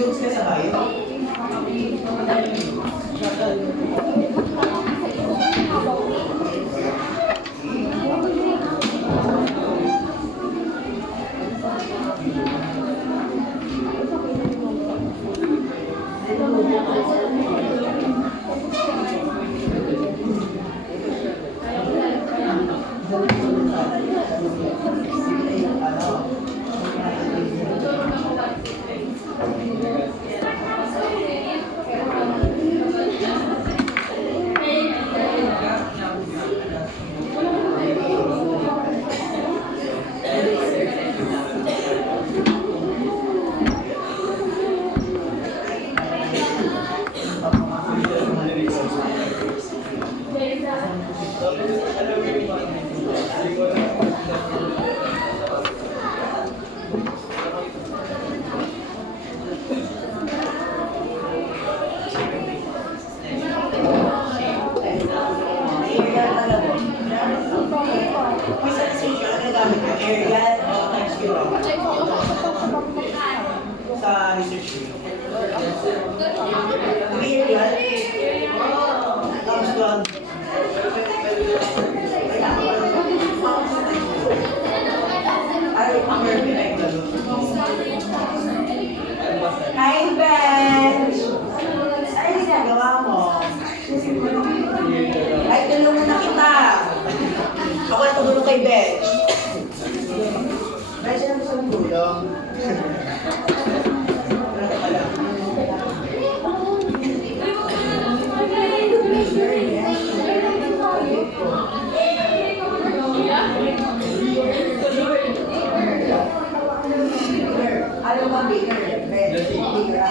Nag-use ka sa bayo? Sa research mo. Aerial? Tapos doon. Hi, Benj! Ay, ginagawa mo? Ay, tulungan na kita. Ako na tulungan kay Benj. Benj, ano gusto mong tulong? Ano ba bigger? Bigger.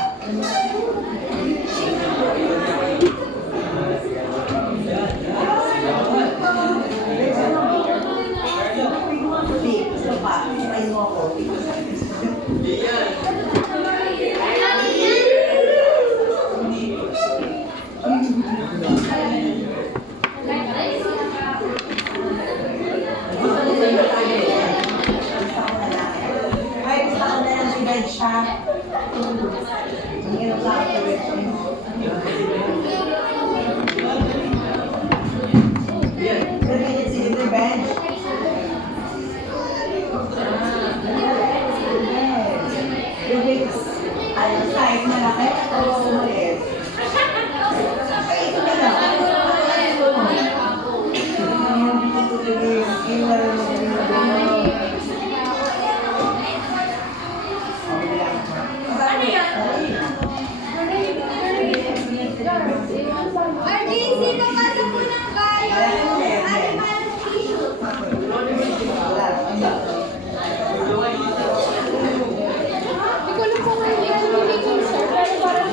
Size malaki o maliit? Ay, ito na lang. RJC, papasok po ng bayo. Ay, malas tissue. Hindi ko alam kung ano yung sir, pero parang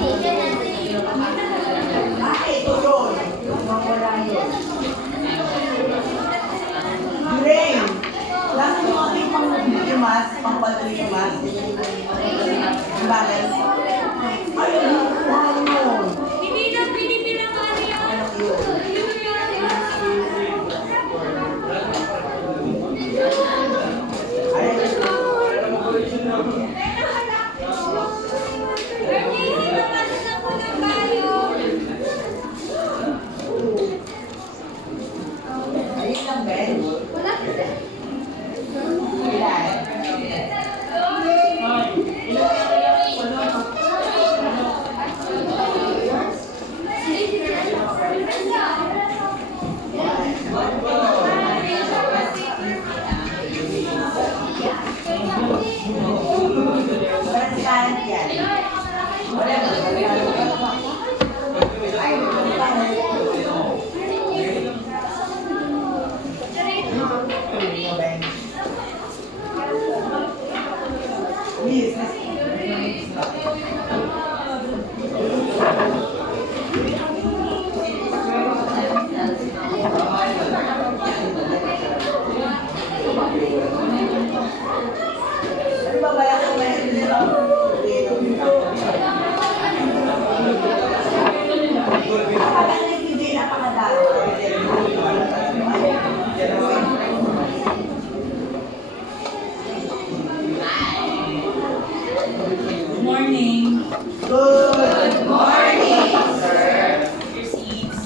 Good morning, sir. Your seats.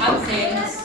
Absence.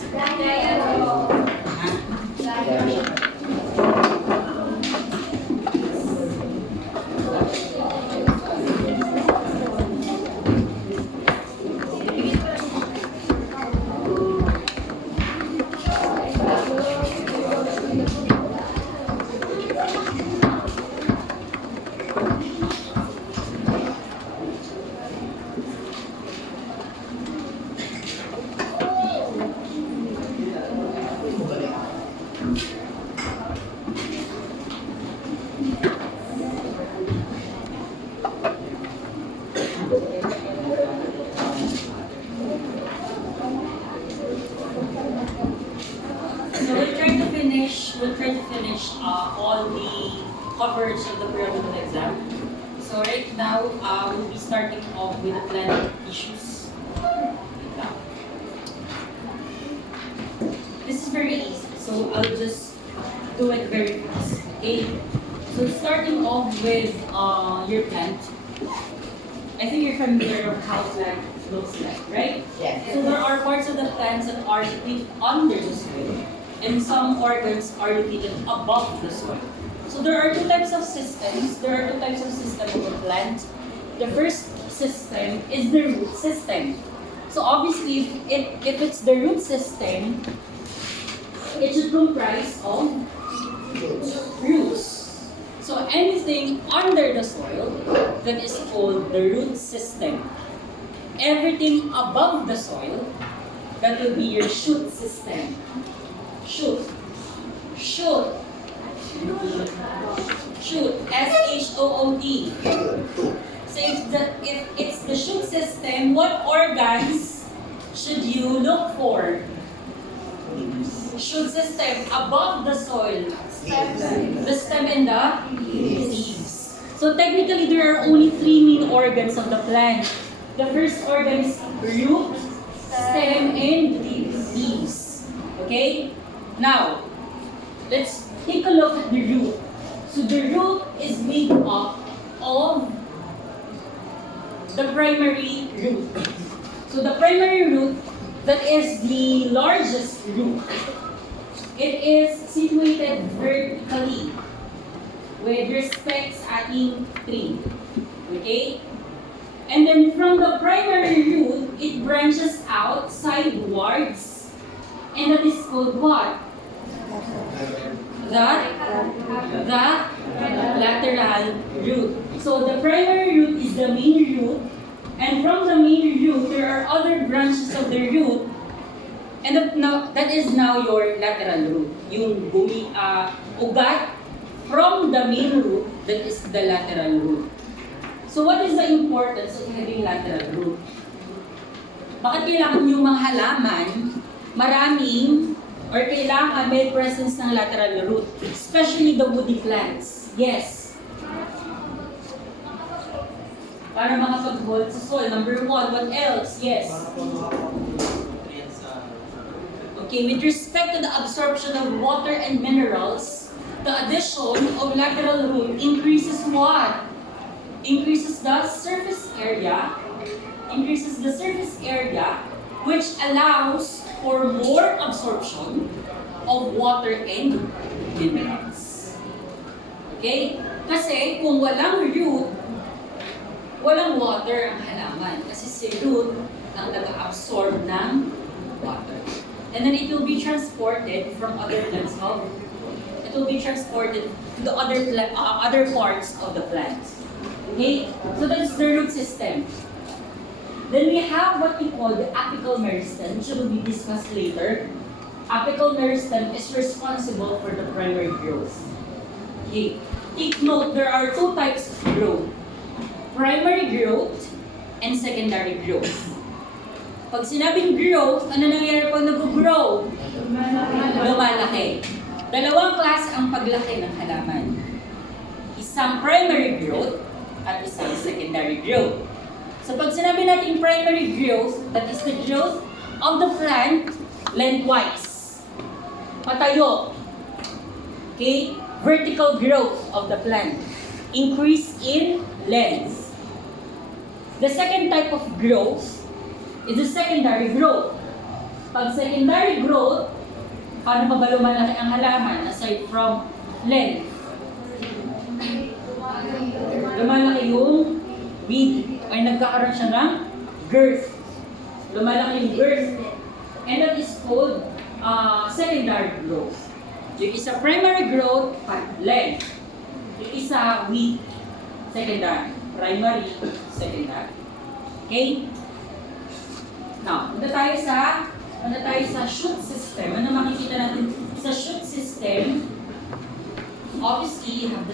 So we'll try to finish all the coverage of the periodical exam. So right now, we'll be starting off with the planet issues. Wait lang. This is very easy, so I'll just do it very fast. Okay. So starting off with your plant. I think you're familiar with how plant looks like, right? Yes. So there are parts of the plants that are located under the soil, and some organs are located above the soil. So there are two types of systems. There are two types of system of a plant. The first system is the root system. So obviously, if it's the root system, it should comprise of roots. So anything under the soil, that is called the root system. Everything above the soil, that will be your shoot system. Shoot. Shoot. Shoot. S-H-O-O-T. So if it's the shoot system, what organs should you look for? Shoot system above the soil. The stem and the leaves. So technically, there are only three main organs of the plant. The first organ is root, stem, and leaves. Okay? Now, let's take a look at the root. So the root is made up of the primary root. So the primary root, that is the largest root. It is situated vertically with respect sa ating tree. Okay? And then from the primary root, it branches out sidewards. And that is called what? The lateral root. So the primary root is the main root. And from the main root, there are other branches of the root. And that is now your lateral root. Yung ugat from the main root, that is the lateral root. So what is the importance of having lateral root? Bakit kailangan yung mga halaman maraming or kailangan may presence ng lateral root? Especially the woody plants. Yes. Para makapag-hold sa soil. Number one, what else? Yes. Okay, with respect to the absorption of water and minerals, the addition of lateral root increases what? Increases the surface area, which allows for more absorption of water and minerals. Okay? Kasi kung walang root, walang water ang halaman. Kasi si root ang nag-absorb ng water. And then it will be transported from other plants. It will be transported to the other parts of the plant. Okay? So that is the root system. Then we have what we call the apical meristem, which will be discussed later. Apical meristem is responsible for the primary growth. Okay. Take note, there are two types of growth. Primary growth and secondary growth. Pag sinabing growth, ano nangyayari pag nag-grow? Lumalaki. Dalawang klase ang paglaki ng halaman. Isang primary growth at isang secondary growth. So pag sinabi natin primary growth, that is the growth of the plant lengthwise. Patayo. Okay? Vertical growth of the plant. increase in length. The second type of growth is the secondary growth. Pag secondary growth, paano pa ba lumalaki ang halaman aside from length? Lumalaki yung width, ay nagkakaroon siya ng girth. Lumalaki yung girth. And that is called secondary growth. Yung isa primary growth, length. Yung isa width, secondary. Primary, secondary. Okay? Now, punta tayo sa shoot system. Ano makikita natin sa shoot system? Obviously, you have the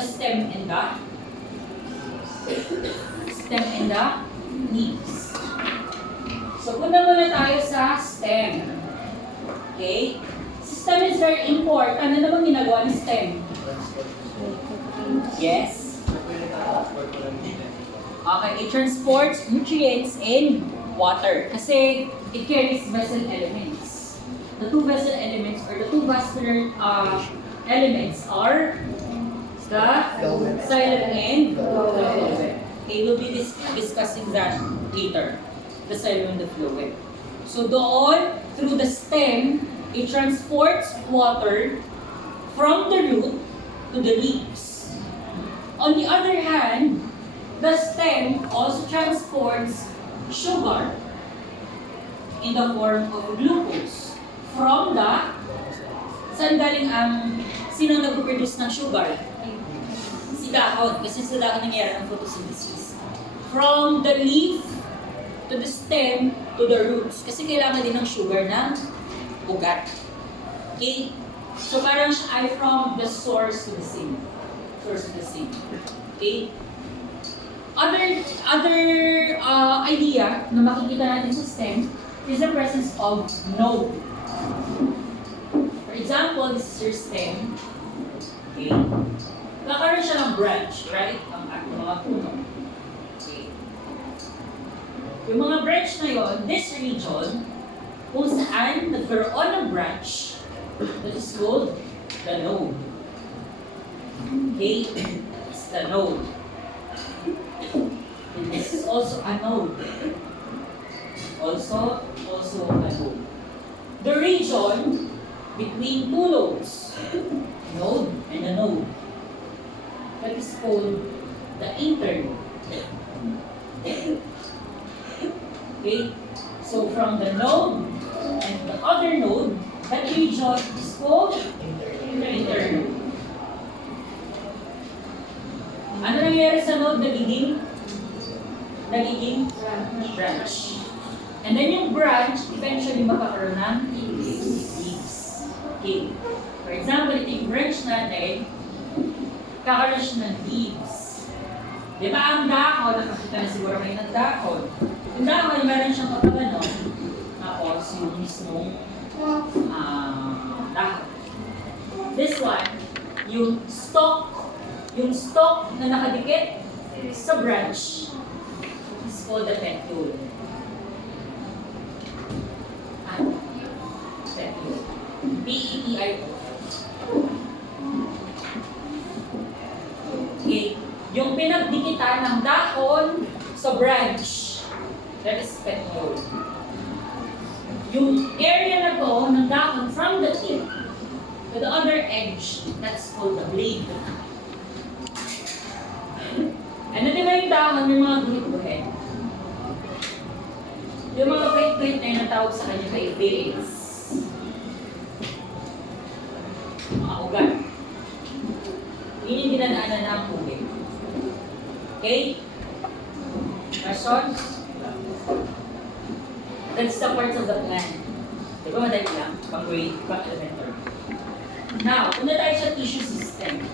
stem and the leaves. So, punta muna tayo sa stem. Okay? Stem is very important. Ano naman ginagawa ng stem? Yes? Okay, it transports nutrients in water. Kasi it carries vessel elements. The two vessel elements or the two vascular elements are the xylem and the phloem. Okay, we'll be discussing that later. The xylem and the phloem. So doon, through the stem, it transports water from the root to the leaves. On the other hand, the stem also transports sugar in the form of glucose from the saan galing sino nag-produce ng sugar? Si dahon, kasi sa dahon nangyayari ang photosynthesis. From the leaf to the stem to the roots. Kasi kailangan din ng sugar ng ugat. Okay? So parang siya ay from the source to the seed. Okay? Other idea na makikita natin sa stem is the presence of node. For example, this is your stem. Okay? Nakaroon siya ng branch, right? Ang mga puno. Okay. Yung mga branch na yon, this region, kung saan nagkaroon ng branch, that is called the node. Okay? It's the node. And this is also a node. Also a node. The region between two nodes, node and a node, that is called the internode. Okay? So from the node and the other node, that region is called internode. Ano nangyayari sa node? Nagiging branch. And then yung branch, eventually makakaroon ng leaves. Okay. For example, ito yung branch natin, kakaroon siya ng leaves. Di ba ang dahon, nakakita na siguro kayo ng dahon. Yung dahon, meron siyang kapag tapos yung mismong dahon. This one, yung stalk na nakadikit sa branch is called the petiole. Petiole. P-E-T-I-O. Okay. Yung pinagdikitan ng dahon sa branch, that is petiole. Yung area na to ng dahon from the tip to the other edge, that's called the blade. Ano di ba yung dahon, may mga guhit-guhit? Yung mga guhit-guhit na yung natawag sa kanya kay veins. Mga ugat. Yun yung dinadaanan na ang huli. Okay? Questions? That's the parts of the plant. Di ba madali lang? Pang-grade, pang-elementary. Now, punta tayo sa tissue system.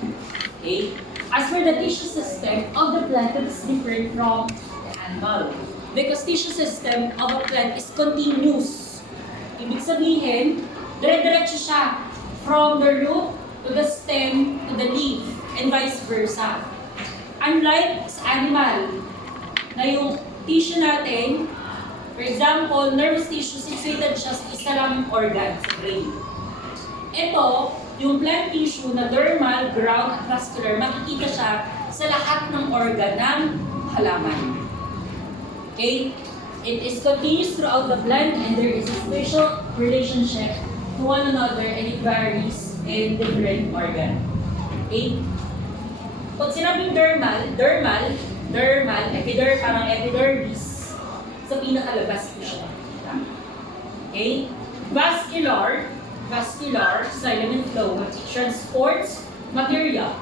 Okay? As for the tissue system of the plant, it is different from the animal. Because tissue system of a plant is continuous. Ibig sabihin, dire-diretso siya from the root to the stem to the leaf and vice versa. Unlike sa animal, na yung tissue natin, for example, nervous tissue, situated siya sa isa lang organ, sa brain. Ito, yung plant tissue na dermal, ground, at vascular, makikita siya sa lahat ng organ ng halaman. Okay? It is continuous throughout the plant and there is a special relationship to one another and it varies in different organ. Okay? Pag sinabing dermal, parang epidermis, sa pinakalabas po siya makikita. Okay? Vascular, xylem and phloem, it transports material.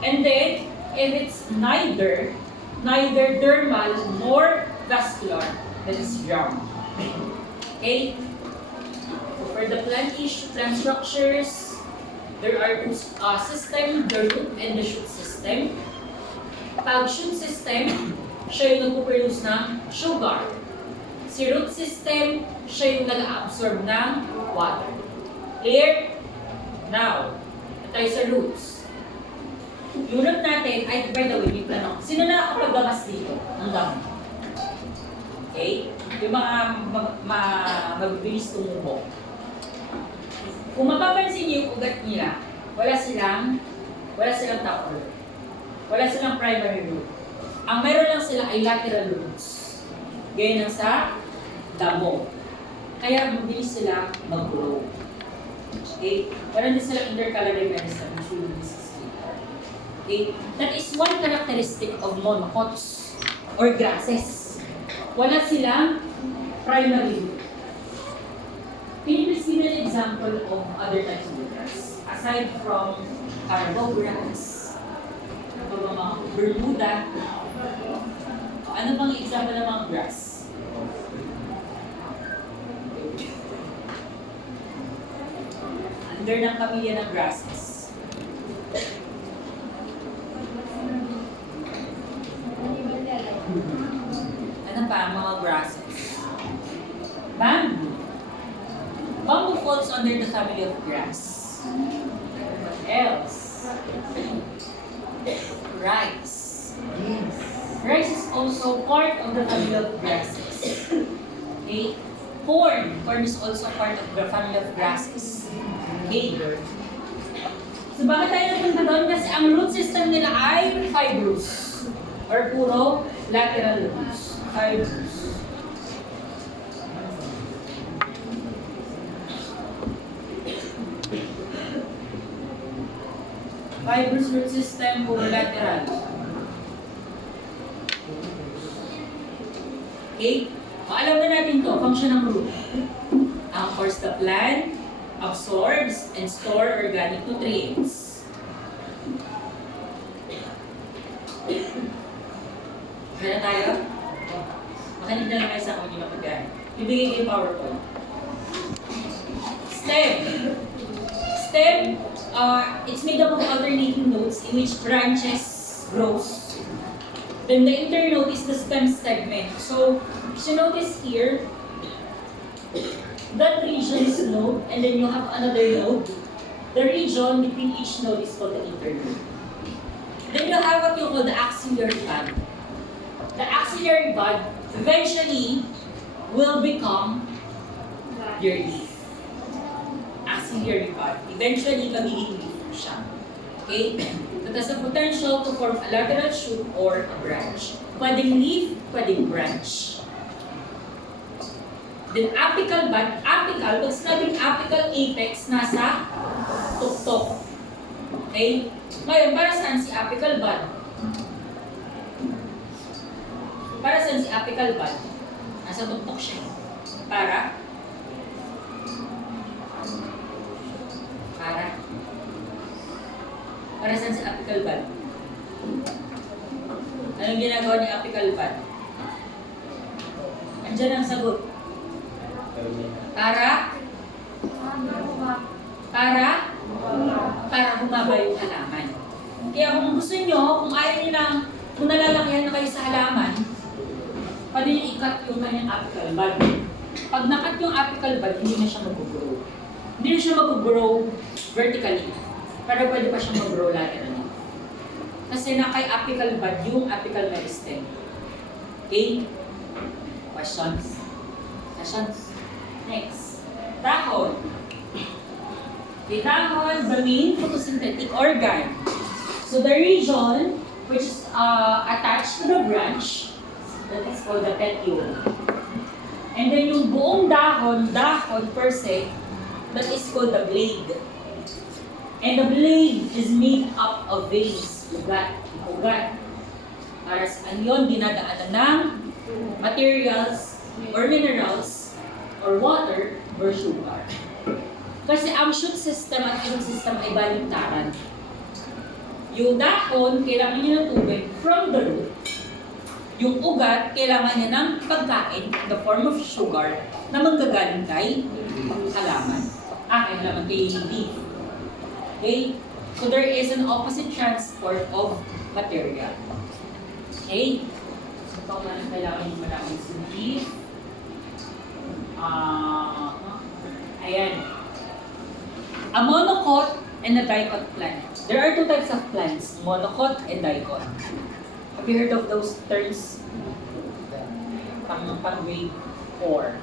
And then, if it's neither dermal nor vascular, that is ground. Okay? So for the plant tissue, plant structures, there are two system, the root and the shoot system. Pag shoot system, siya yung nagpo-produce ng sugar. Si root system, siya yung nag-absorb ng water. Clear? Now, tayo sa roots. Yung root natin, ay by the way, may plano. Sino na nakapagdamas dito ng damo? Okay? Yung mga magbibilis tumubo. Kung mapapansin niyo yung ugat nila, wala silang top root. Wala silang primary root. Ang meron lang sila ay lateral roots. Gaya ng sa damo. Kaya mabilis sila mag-grow. Okay? Meron din silang intercalary meristem, which will be discussed later. Okay? That is one characteristic of monocots or grasses. Wala silang primary root. Can you please give me an example of other types of grass? Aside from carbo grass, mga Bermuda, ano bang example ng mga grass? Under ng pamilya ng grasses. Ano pa ang mga grasses? Bamboo. Bamboo falls under the family of grass. What else? Rice. Rice is also part of the family of grasses. Okay? Corn. Corn is also part of the family of grasses. Okay? So bakit tayo napunta doon? Kasi ang root system nila ay fibrous. Or puro lateral roots. Fibrous. Fibrous root system, puro lateral. Okay? Alam na natin to, function ng root. Of course, the plant absorbs and store organic nutrients. Kaya na tayo? Makinig na lang kayo sa kung hindi mapagay. Bibigay ko yung PowerPoint. Stem. Stem, it's made up of alternating nodes in which branches grows. Then the internode is the stem segment. So, if you notice here, that region is node, and then you have another node. The region between each node is called the internode. Then you have what you call the axillary bud. The axillary bud eventually will become your leaf. Axillary bud. Eventually, magiging leaf siya. Okay? That has the potential to form a lateral shoot or a branch. Pwedeng leaf, pwedeng branch. Then apical bud. Apical, pag sinabing apical apex, nasa tuktok. Okay? Ngayon, para saan si apical bud? Para saan si apical bud? Nasa tuktok siya. Para saan si apical bud? Anong ginagawa ni apical bud? Andiyan ang sagot. Para humaba yung halaman. Kaya kung gusto nyo, kung ayaw nyo lang, kung nalalakihan na kayo sa halaman, pwede nyo i-cut yung kanyang apical bud. Pag na-cut yung apical bud, hindi na siya mag-grow. Hindi na siya mag-grow vertically. Pero pwede pa siyang mag-grow laterally. Kasi na kay apical bud yung apical meristem. Okay? Questions? Next. Dahon. Okay, dahon, the main photosynthetic organ. So the region which is attached to the branch, that is called the petiole. And then yung buong dahon per se, that is called the blade. And the blade is made up of veins, ugat. Para sa yun, dinadaanan ng materials or minerals or water or sugar. Kasi ang shoot system at root system ay baliktaran. Yung dahon, kailangan niya ng tubig from the root. Yung ugat, kailangan niya ng pagkain in the form of sugar na manggagaling kay halaman. Kay halaman, kay leaf. Okay? So there is an opposite transport of material. Okay? Ito na lang kailangan yung maraming leaf. Ayan. A monocot and a dicot plant. There are two types of plants, monocot and dicot. Have you heard of those terms? Pang grade 4 or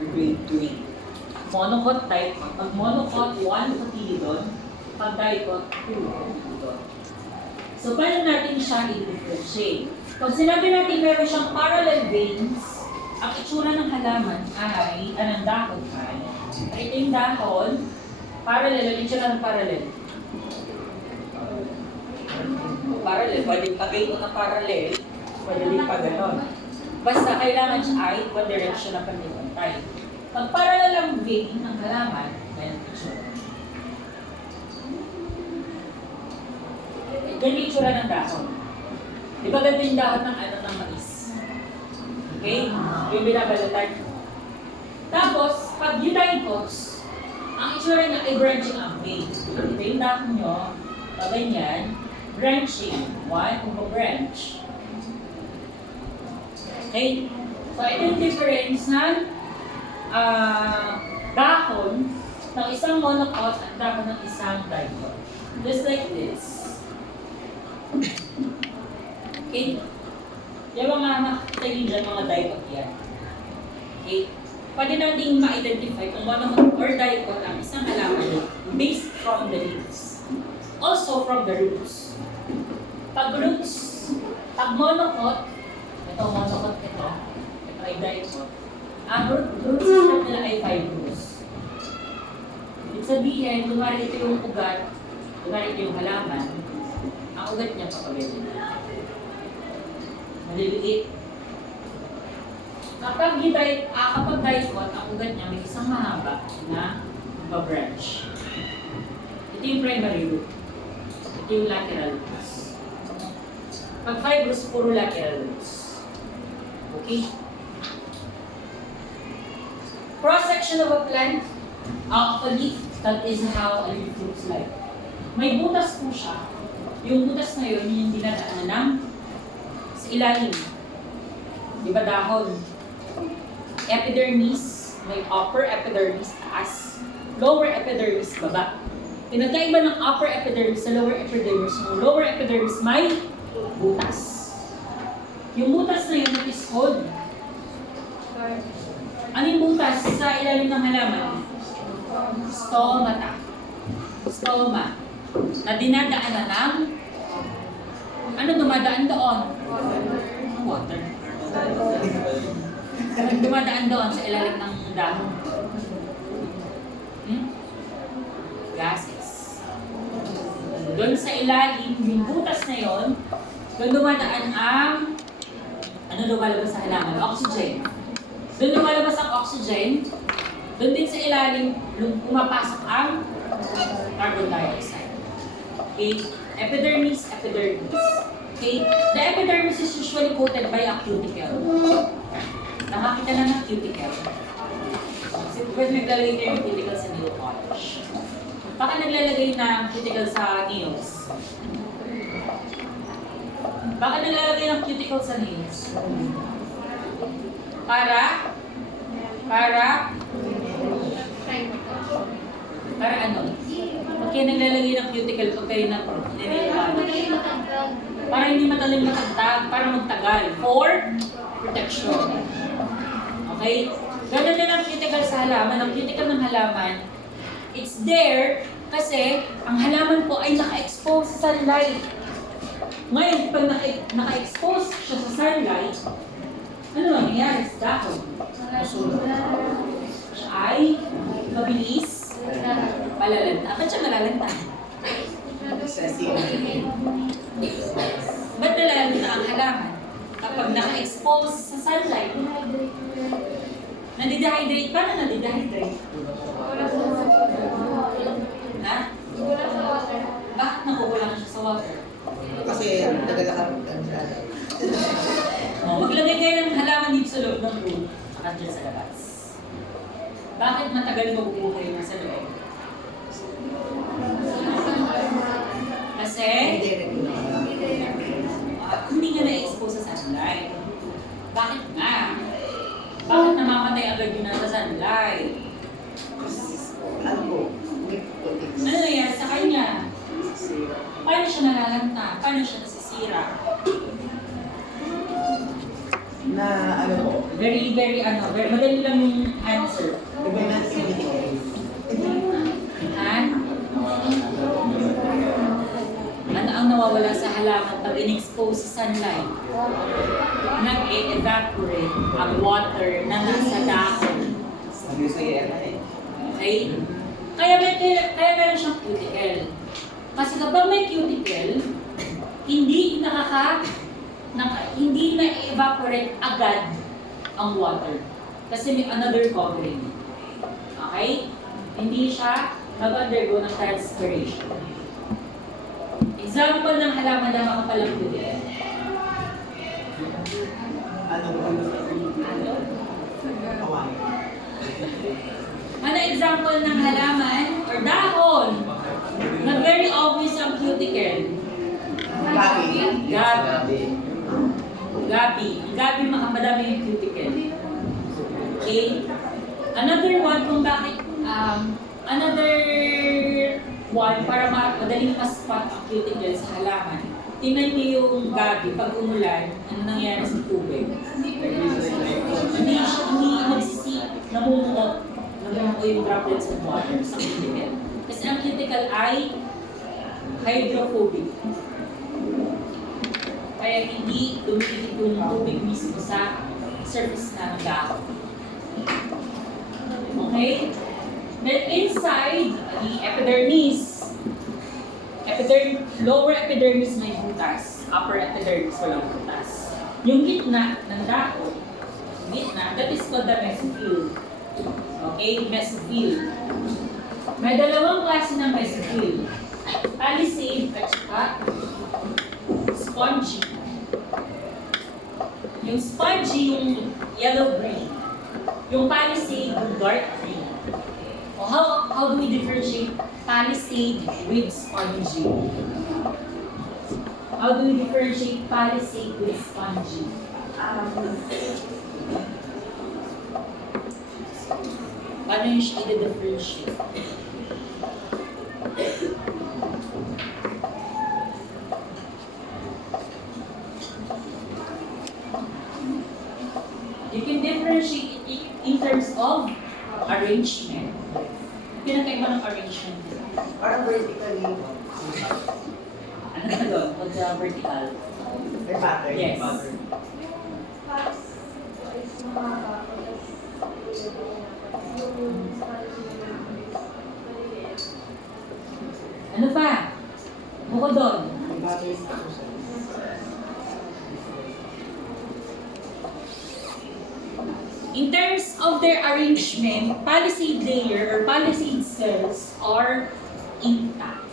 grade 3. Monocot, dicot. Pag monocot, 1 cotyledon. Pag dicot, 2 cotyledon. So, paano natin siya i-differentiate? Pag sinabi natin meron siyang parallel veins, ang itsura ng halaman ay, anong dahon ay, ito yung dahon, parallel, ang itsura ng parallel. Parallel, pwede pag-ito na parallel, pwede din pa ganon. Basta kailangan siya ay one direction na pantay. Pag parallel ang vein ng halaman, ganyan ang itsura. Ganyan yung itsura ng dahon. Di ba ganito yung dahon ng mais? Okay? Yung binabalatan. Tapos, pag yung dicots, ang itsura niya ay branching ang vein. Ito yung dahon nyo, pag ganyan, branching. One, branch. Okay? So, ito yung difference ng dahon ng isang monocot at dahon ng isang dicot. Just like this. Okay? Yung mga makikita nyo dyan, mga dicot yan. Okay? Pwede natin ma-identify kung monocot or dicot ang isang halaman based from the leaves. Also from the roots. Pag roots, pag monocot, ito monocot ito ay dicot. Ang root system nila ay fibrous. Ibig sabihin, kumari ito yung ugat, kumari ito yung halaman, ang ugat niya papagay. Maliliit. Kapag dicot, ang ugat niya may isang mahaba na branch. Ito yung primary root. Ito yung lateral roots. Pag fibrous, puro lateral roots. Okay? Cross-section of a plant, of a leaf, that is how a leaf looks like. May butas po siya. Yung butas na yun, yung dinadaanan ng sa ilalim. Di ba dahon? Epidermis, may upper epidermis taas, lower epidermis baba. Pinagkaiba ng upper epidermis sa lower epidermis, yung lower epidermis may butas. Yung butas na yun is called. Ano yung butas sa ilalim ng halaman? Stomata. Stoma. Na dinadaanan ng ano dumadaan doon? Water. Dumadaan doon sa ilalim ng dahon. Gases. Doon sa ilalim, yung butas na yon, doon dumadaan ang ano lumalabas sa halaman? Oxygen. Doon lumalabas ang oxygen, doon din sa ilalim, pumapasok ang carbon dioxide. Okay? Epidermis. Okay? The epidermis is usually coated by a cuticle. Nakakita na ng cuticle. Pwede naglalagay tayo ng cuticle sa nail polish. Baka naglalagay ng cuticle sa nails. Baka naglalagay ng cuticle sa nails. Para ano? Pag kayo naglalagay ng cuticle, pag kayo na para hindi mataling matagtag, para magtagal. For protection. Okay? Ganun din ang cuticle sa halaman. Ang cuticle ng halaman, it's there Kasi ang halaman po ay naka-expose sa sunlight. Ngayon, pag naka-expose siya sa sunlight, ano nangyayari sa dahon? Siya ay mabilis malalanta. Ba't siya malalanta? Ba't nalalanta ang halaman? Kapag naka-expose sa sunlight, nadidehydrate. Paano nadidehydrate? Ha? Bakit nakukulangan siya sa water? Kasi nagalakad siya. Maglagay kayo ng halaman dito sa loob ng room, saka dyan sa labas. Bakit matagal mabubuhay na sa loob? Kasi hindi nga na-expose sa sunlight. Bakit nga? Bakit namamatay agad yun na sa sunlight? Ano? Ano nangyayari sa kanya? Paano siya nalalanta? Paano siya nasisira? Na ano po? Very madali lang yung answer. Iba na yung Ha? Ano ang nawawala sa halaman pag in-expose sa sunlight? Nag-evaporate ang water na nasa dahon. Okay? Kaya meron siyang cuticle. Kasi kapag may cuticle, hindi na-evaporate agad ang water. Kasi may another covering. Okay? Hindi siya mag-undergo ng transpiration. Example ng halaman na makapalang cuticle. Ano example ng halaman or dahon na very obvious ang cuticle? Gabi. Gabi madami yung cuticle. Okay? Another one kung bakit, another one para madaling ma-spot ang cuticle sa halaman. Tingnan niyo yung gabi pag umulan, ano nangyayari sa tubig? Hindi nagsisip, namumuot yung droplets of water sa cuticle. Kasi ang cuticle ay hydrophobic. Kaya hindi dumikit yung tubig mismo sa surface ng dahon. Okay? Then inside the epidermis, lower epidermis may butas, upper epidermis walang butas. Yung gitna ng dahon, that is called the mesophyll. Okay? Mesophyll. May dalawang klase ng mesophyll. Palisade at saka spongy. Yung spongy, yung yellow-green. Yung palisade, yung dark green. O how do we differentiate palisade with spongy? How do we differentiate palisade with spongy? Paano yung siya i-differentiate? You can differentiate it in terms of arrangement. Pinakaiba ng arrangement. Parang vertically. Ano na doon? Vertical. May pattern. Yes. Ano pa? Bukod doon. May pattern. In terms of their arrangement, palisade layer or palisade cells are intact.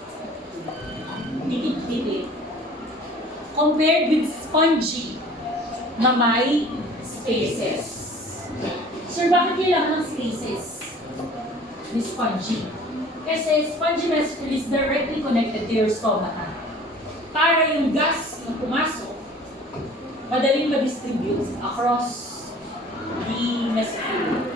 Dikit-dikit. Compared with spongy na may spaces. Sir, bakit kailangan ng spaces ni spongy? Kasi spongy mesophyll is directly connected to your stomata. Para yung gas na pumasok, madaling ma-distribute across the mesophyll.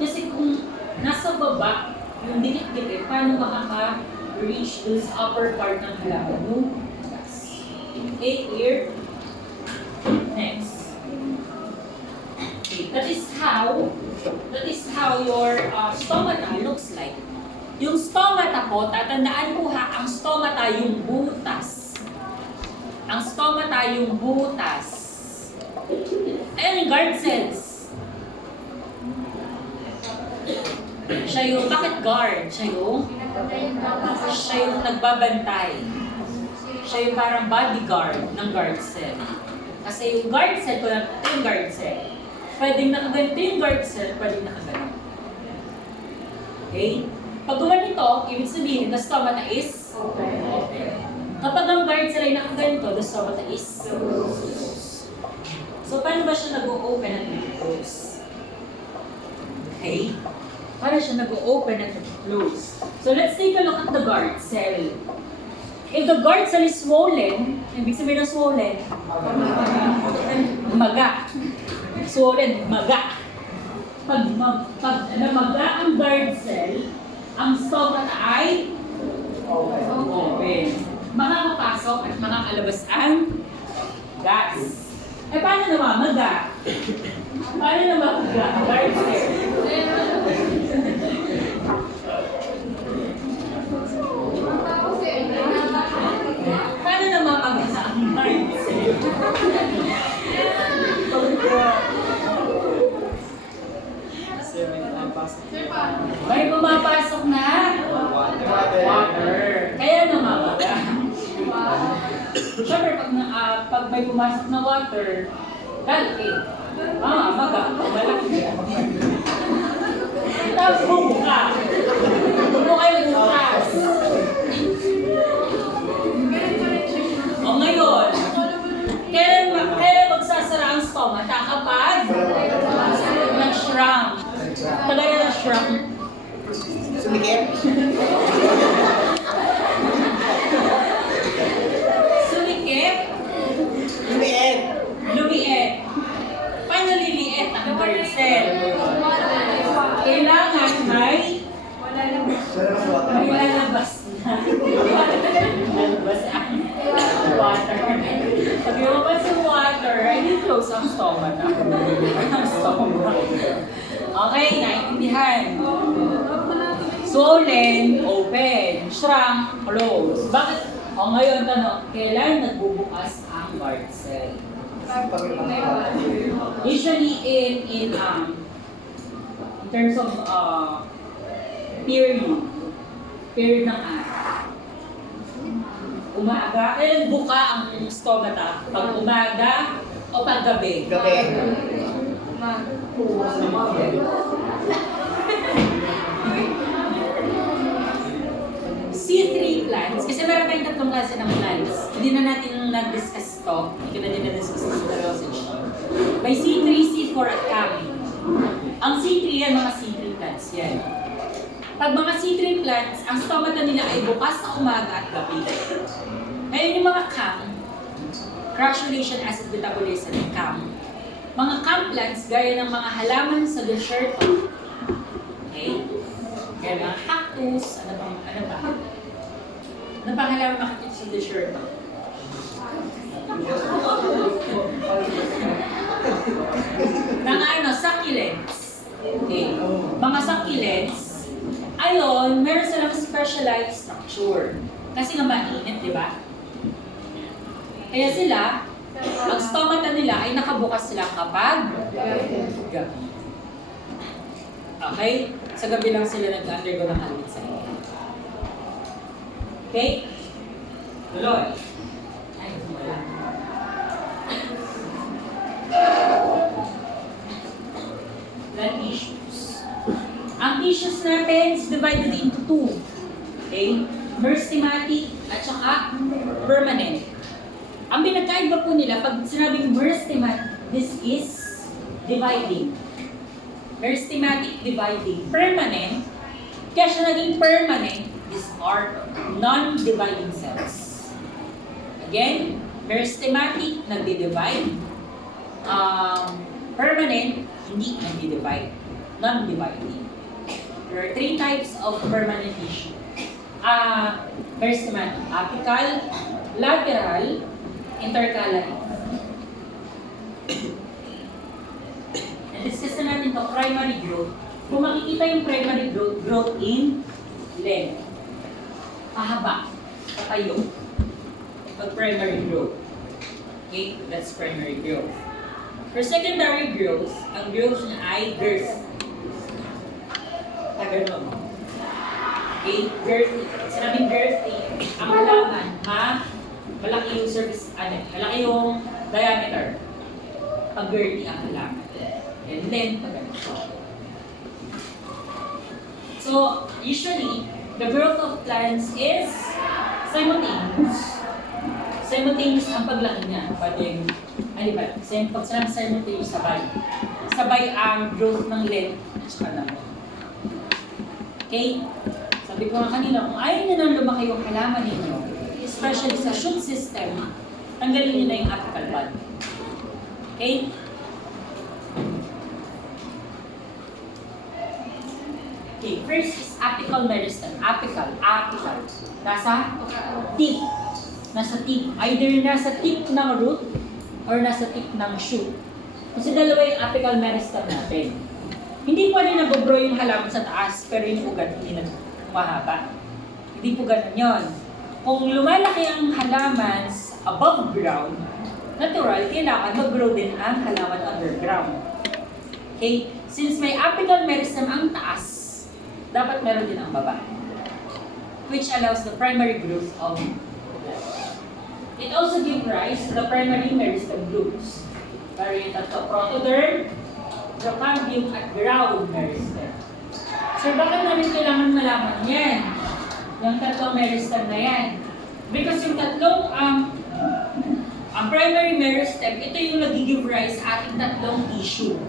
Kasi kung nasa baba, yung dikit-dikit, paano makaka-reach those upper part ng halaman yung gas? Okay, clear? Next. Okay, that is how your stomata looks like. Yung stomata po, tatandaan po ha, ang stomata yung butas. Ang stomata yung butas. Ayan yung guard cells. Siya yung, bakit guard? Siya yung nagbabantay. Siya yung parang bodyguard ng guard cell. Kasi yung guard cell, ito yung guard cell. Pwedeng nakaganito yung guard cell, pwedeng nakaganito. Okay? Pag gumanito, ibig sabihin, the stomata is open. Kapag ang guard cell ay nakaganito, the stomata is closed. So, paano ba siya nag-o-open at nag-close? Okay? Paano siya nag-o-open at nag-close? So, let's take a look at the guard cell. If the guard cell is swollen, ibig sabihin ng swollen, maga. Swollen, maga. Pag namaga ang guard cell, ang stomata ay open. Makakapasok at makakalabas ang gas. Eh, paano namamaga? Paano namamaga ang guard cell? Paano namamaga ang guard cell? May pumapasok na water. Kaya namamaga. Siyempre, pag may pumasok na water, lalaki. Maga. Malaki. Tapos bubuka. Bubuka yung bukas. O ngayon, kailan magsasara ang stomata kapag nag-shrunk. Tagay na shrunk. Sumikip. Sumikip. Lumiit. Lumiit. Paano liliit ang guard cell? Kailangan may lalabas na. Lalabas ang water. Pag lumabas yung water, hindi close ang stomata. Ang stomata. Okay, naintindihan. Swollen, open. Shrunk, close. Bakit? O ngayon, tanong, kailan nagbubukas ang guard cell? Usually in terms of period ng araw. Umaga, kailan buka ang stomata? Pag umaga o pag gabi? Gabi. C3 plants, kasi meron tayong tatlong klase ng plants. Hindi na natin na-discuss to. Hindi ko na din na-discuss sa dosage. May C3, C4 at CAM. Ang C3 yan, mga C3 plants yan. Pag mga C3 plants, ang stomata nila ay bukas sa umaga at gabi. Ngayon yung mga CAM, crassulacean acid metabolism, CAM. Mga CAM plants, gaya ng mga halaman sa desierto. Okay? Kaya mga cactus, ano ba? Ano pang halaman makikita sa desierto? Mga succulents. Okay. Mga succulents, ayon, meron silang specialized structure. Kasi nga mainit, di ba? Kaya sila, ang stomata nila ay nakabukas sila kapag gabi. Okay? Sa gabi lang sila nag-undergo ng almitsay. Okay? Tuloy. Ay, wala. Then tissues. Ang tissues natin is divided into two. Okay? Meristematic at saka permanent. Ang pinagkaiba po nila, pag sinabing meristematic, this is dividing. Meristematic dividing. Permanent, kaya siya naging permanent, these are non-dividing cells. Again, meristematic, nagdi-divide. Permanent, hindi nagdi-divide. Non-dividing. There are three types of permanent tissue. Meristematic, apical, lateral, intercalary. Na-discuss na natin ito, primary growth. Kung makikita yung primary growth in length. Pahaba, patayo. Pag primary growth. Okay, that's primary growth. For secondary growth, ang growth niya ay girth. Taganon. Okay, girthy. Sinabing girthy, ang halaman, malaki yung surface, malaki yung diameter. Pag girthy ang halaman. And length, pag ganito. So, usually, the growth of plants is simultaneous. Simultaneous ang paglaki niya. Pwedeng, ano ba? Pag sinabi simultaneous, sabay. Sabay ang growth ng length at saka ng length. Okay? Sabi ko nga kanina, kung ayaw nyo nang lumaki yung halaman ninyo, especially sa shoot system, tanggalin nyo na yung apical bud. Okay? Okay, first is apical meristem. Apical. Nasa tip. Nasa tip. Either nasa tip ng root or nasa tip ng shoot. Kasi dalawa yung apical meristem natin. Hindi po rin nag-grow yung halaman sa taas, pero yung ugat hindi na mahaba. Hindi po ganun yun. Kung lumalaki ang halaman above ground, natural, kailangan mag-grow din ang halaman underground. Okay? Since may apical meristem ang taas, dapat meron din ang baba. Which allows the primary growth of plants. It also gives rise to the primary meristem groups. Pero yung tatlo, protoderm, trochangium at ground meristem. So bakit namin kailangan malaman yan? Yung tatlong meristem na yan. Because yung tatlong, ang primary meristem, ito yung nag-give rise sa ating tatlong tissue.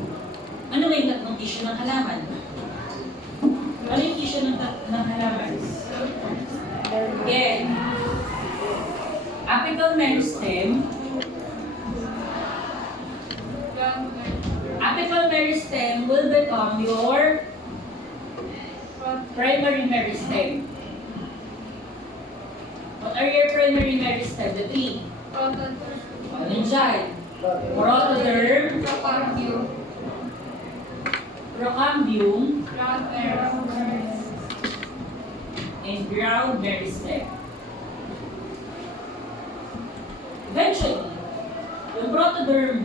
Ano ba yung tatlong tissue ng halaman? Ano yung tissue ng halaman? Again, apical meristem. Apical meristem will become your primary meristem. What are your primary meristem? The three. Ano dyan? Protoderm, trochangium, and ground meristem. Eventually, yung protoderm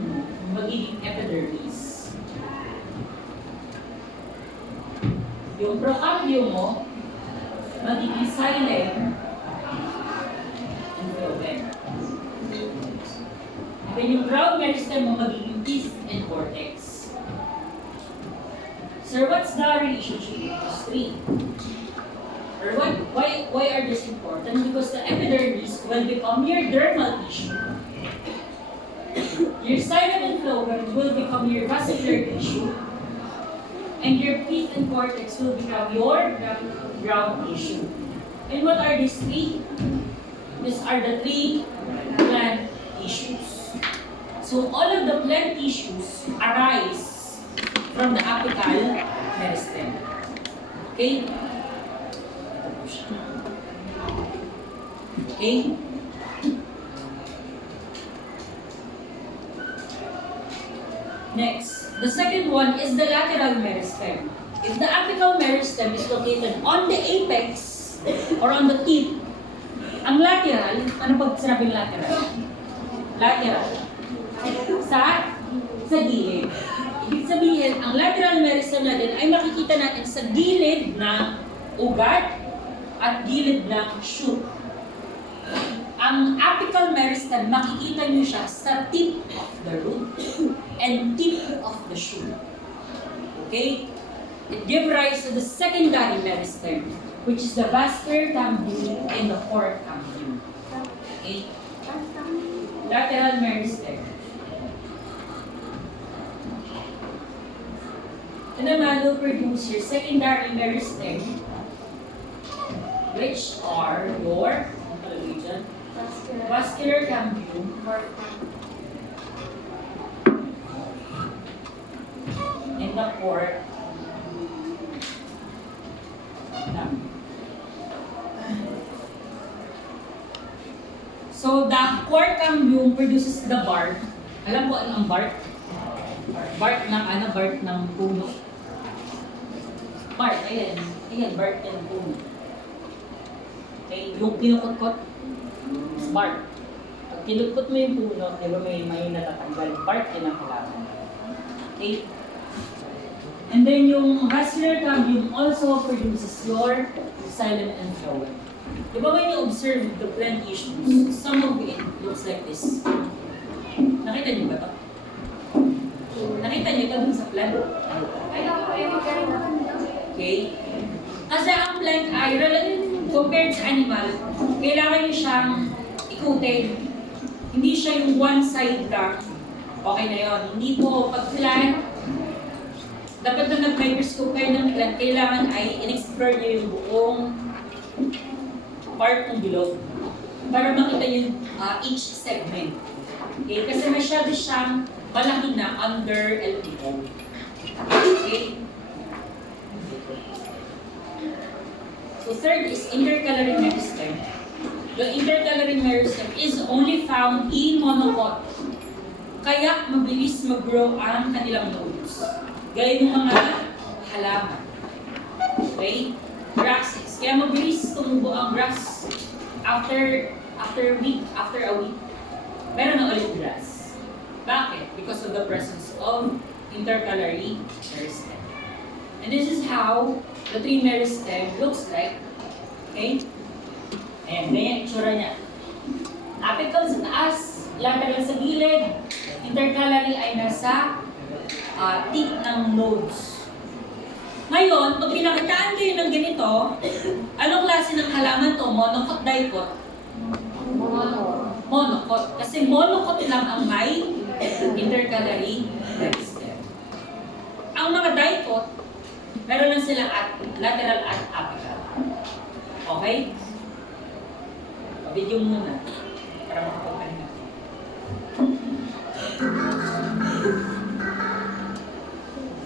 magiging epidermis. Yung trochangium mo magiging xylem and phloem. Then yung ground meristem mo magiging teeth and cortex. Sir, what's the relationship with these three? Or why are these important? Because the epidermis will become your dermal tissue. Your xylem and phloem will become your vascular tissue. And your teeth and cortex will become your ground tissue. And what are these three? These are the three plant tissues. So all of the plant tissues arise from the apical meristem. Okay? Okay? Next, the second one is the lateral meristem. If the apical meristem is located on the apex or on the tip, ang lateral, ano pag sinabing lateral? Lateral. Sa gilid. Ibig sabihin, ang lateral meristem natin ay makikita natin sa gilid ng ugat at gilid ng shoot. Ang apical meristem, makikita nyo siya sa tip of the root and tip of the shoot. Okay? It gives rise to the secondary meristem, which is the vascular cambium and the fourth cambium. Okay? Lateral meristem. Ito naman will produce your secondary meristem, which are your vascular cambium and the fourth cambium. So the fourth cambium produces the bark. Alam mo ano ang bark? Bark ng puno. Bark, ayan. Ayan, bark ng puno. Okay, yung kinukutkot, spark. Pag kinutkot mo yung puno, di ba may natatanggal, part yun ang halaman. Okay? And then yung vascular cambium also produces your xylem and phloem. Di ba when you observe the plant tissues, some of it looks like this. Nakita niyo ba ito? Nakita niyo ito dun sa plant? Okay? Kasi ang plant ay, compared sa animal, kailangan niyo siyang ikutin. Hindi siya yung one side lang. Okay na yun. Hindi po pag plant, dapat na nag-microscope kayo ng plant, kailangan ay in-explore niyo yung buong part ng bilog para makita yung each segment. Okay? Kasi masyado siyang malaki na under LPO. Okay? So third is intercalary meristem. The intercalary meristem is only found in monocot. Kaya mabilis mag-grow ang kanilang nodes. Gaya ng mga halaman. Okay? Grasses. Kaya mabilis tumubo ang grass. After a week, meron na ulit grass. Bakit? Because of the presence of intercalary meristem. And this is how the tree meristem looks like. Okay? Ayan, ganyan itsura niya. Apical sa taas, lateral sa gilid, intercalary ay nasa tip ng nodes. Ngayon, pag pinakitaan kayo ng ganito, anong klase ng halaman to? Monocot, dicot? Monocot. Kasi monocot lang ang may intercalary meristem. Ang mga dicot, meron lang silang lateral at apical. Okay? Video muna para makapagpahinga.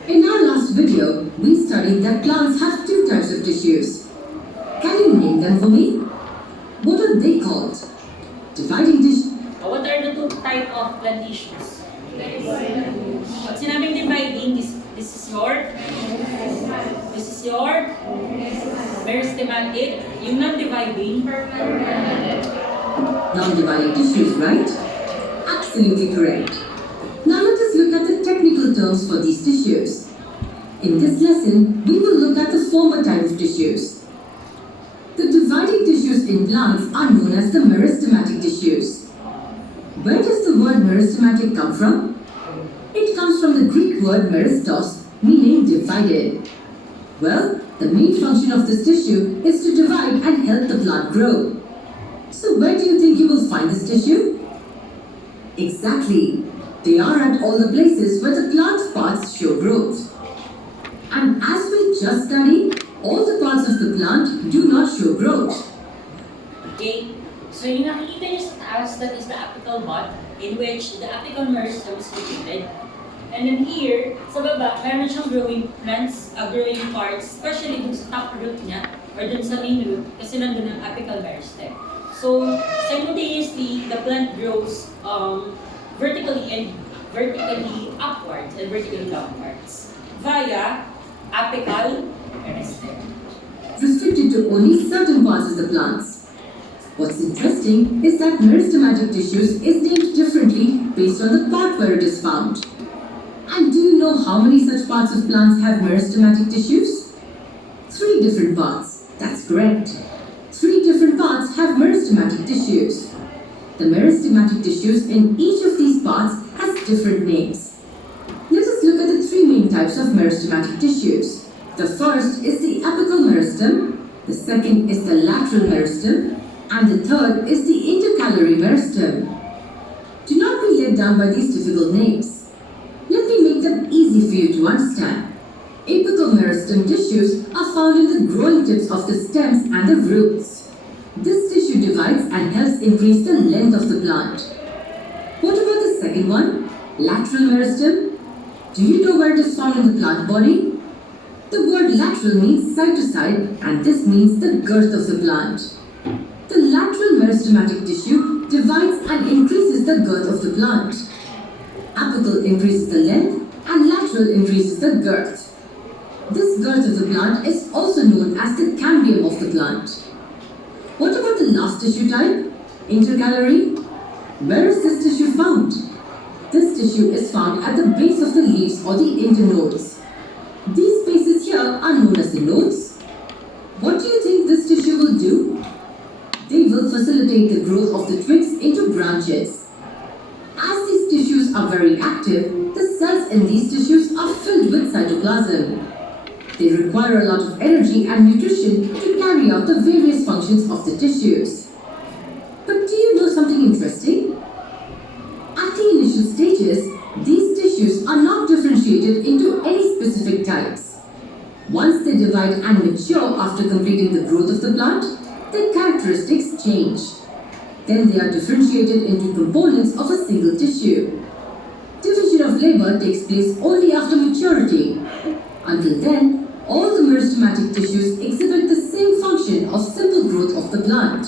In our last video, we studied that plants have two types of tissues. Can you name them for me? What are they called? Dividing tissue. What are the two type of plant tissues? Pag sinabing dividing, this is your meristematic. Yung non-dividing, Non-dividing tissues, right? Absolutely correct. Now let us look at the technical terms for these tissues. In this lesson, we will look at the former type of tissues. The dividing tissues in plants are known as the meristematic tissues. Where does the word meristematic come from? It comes from the Greek word meristos, meaning divided. Well, the main function of this tissue is to divide and help the plant grow. So where do you think you will find this tissue? Exactly. They are at all the places where the plant's parts show growth. And as we just studied, all the parts of the plant do not show growth. okay? So yung nakikita niyo sa taas, that is the apical bud, in which the apical meristem is located. And then here, sa baba, meron siyang growing plants, growing parts, especially dun sa top root niya, or dun sa main root, kasi nandun ang apical meristem. So, simultaneously, the plant grows vertically upwards and vertically downwards via apical meristem. Restricted to only certain parts of the plants. What's interesting is that meristematic tissues is named differently based on the part where it is found. And do you know how many such parts of plants have meristematic tissues? 3 different parts. That's correct. 3 different parts have meristematic tissues. The meristematic tissues in each of these parts has different names. Let us look at the 3 main types of meristematic tissues. The first is the apical meristem, the second is the lateral meristem, and the third is the intercalary meristem. Do not be let down by these difficult names. Let me make them easy for you to understand. Apical meristem tissues are found in the growing tips of the stems and the roots. This tissue divides and helps increase the length of the plant. What about the second one? Lateral meristem? Do you know where it is found in the plant body? The word lateral means side to side, and this means the girth of the plant. The lateral meristematic tissue divides and increases the girth of the plant. Apical increases the length and lateral increases the girth. This girth of the plant is also known as the cambium of the plant. What about the last tissue type? Intercalary? Where is this tissue found? This tissue is found at the base of the leaves or the internodes. These spaces here are known as the nodes. What do you think this tissue will do? They will facilitate the growth of the twigs into branches. As these tissues are very active, the cells in these tissues are filled with cytoplasm. They require a lot of energy and nutrition to carry out the various functions of the tissues. But do you know something interesting? At the initial stages, these tissues are not differentiated into any specific types. Once they divide and mature after completing the growth of the plant, their characteristics change. Then they are differentiated into components of a single tissue. Division of labor takes place only after maturity. Until then, all the meristematic tissues exhibit the same function of simple growth of the plant.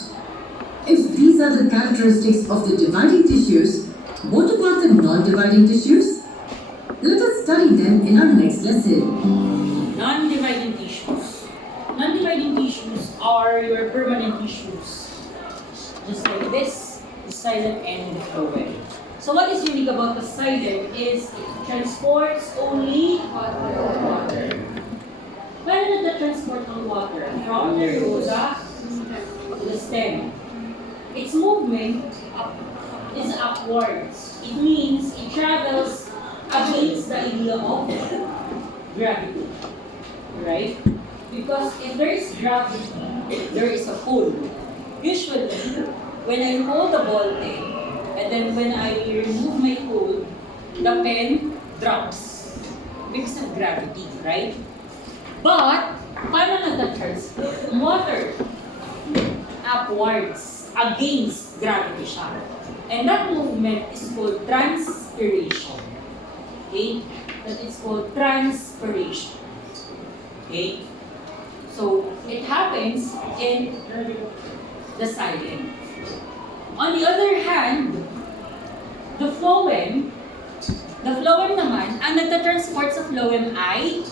If these are the characteristics of the dividing tissues, what about the non-dividing tissues? Let us study them in our next lesson. Non-dividing tissues. Non-dividing tissues are your permanent tissues. Just like this, the xylem and the phloem. So what is unique about the xylem is it transports only water. Where did the transport of water? From the rhoda to the stem. Its movement is upwards. It means it travels against the idea of gravity. Right? Because if there is gravity, there is a pull. Usually, when I hold the ball pen, and then when I remove my hold, the pen drops because of gravity, right? But, paano nagta-transport? Water upwards, against gravity siya. And that movement is called transpiration. Okay? That is called transpiration. Okay? So, it happens in the xylem. On the other hand, the phloem naman, ang nagtatransport sa phloem ay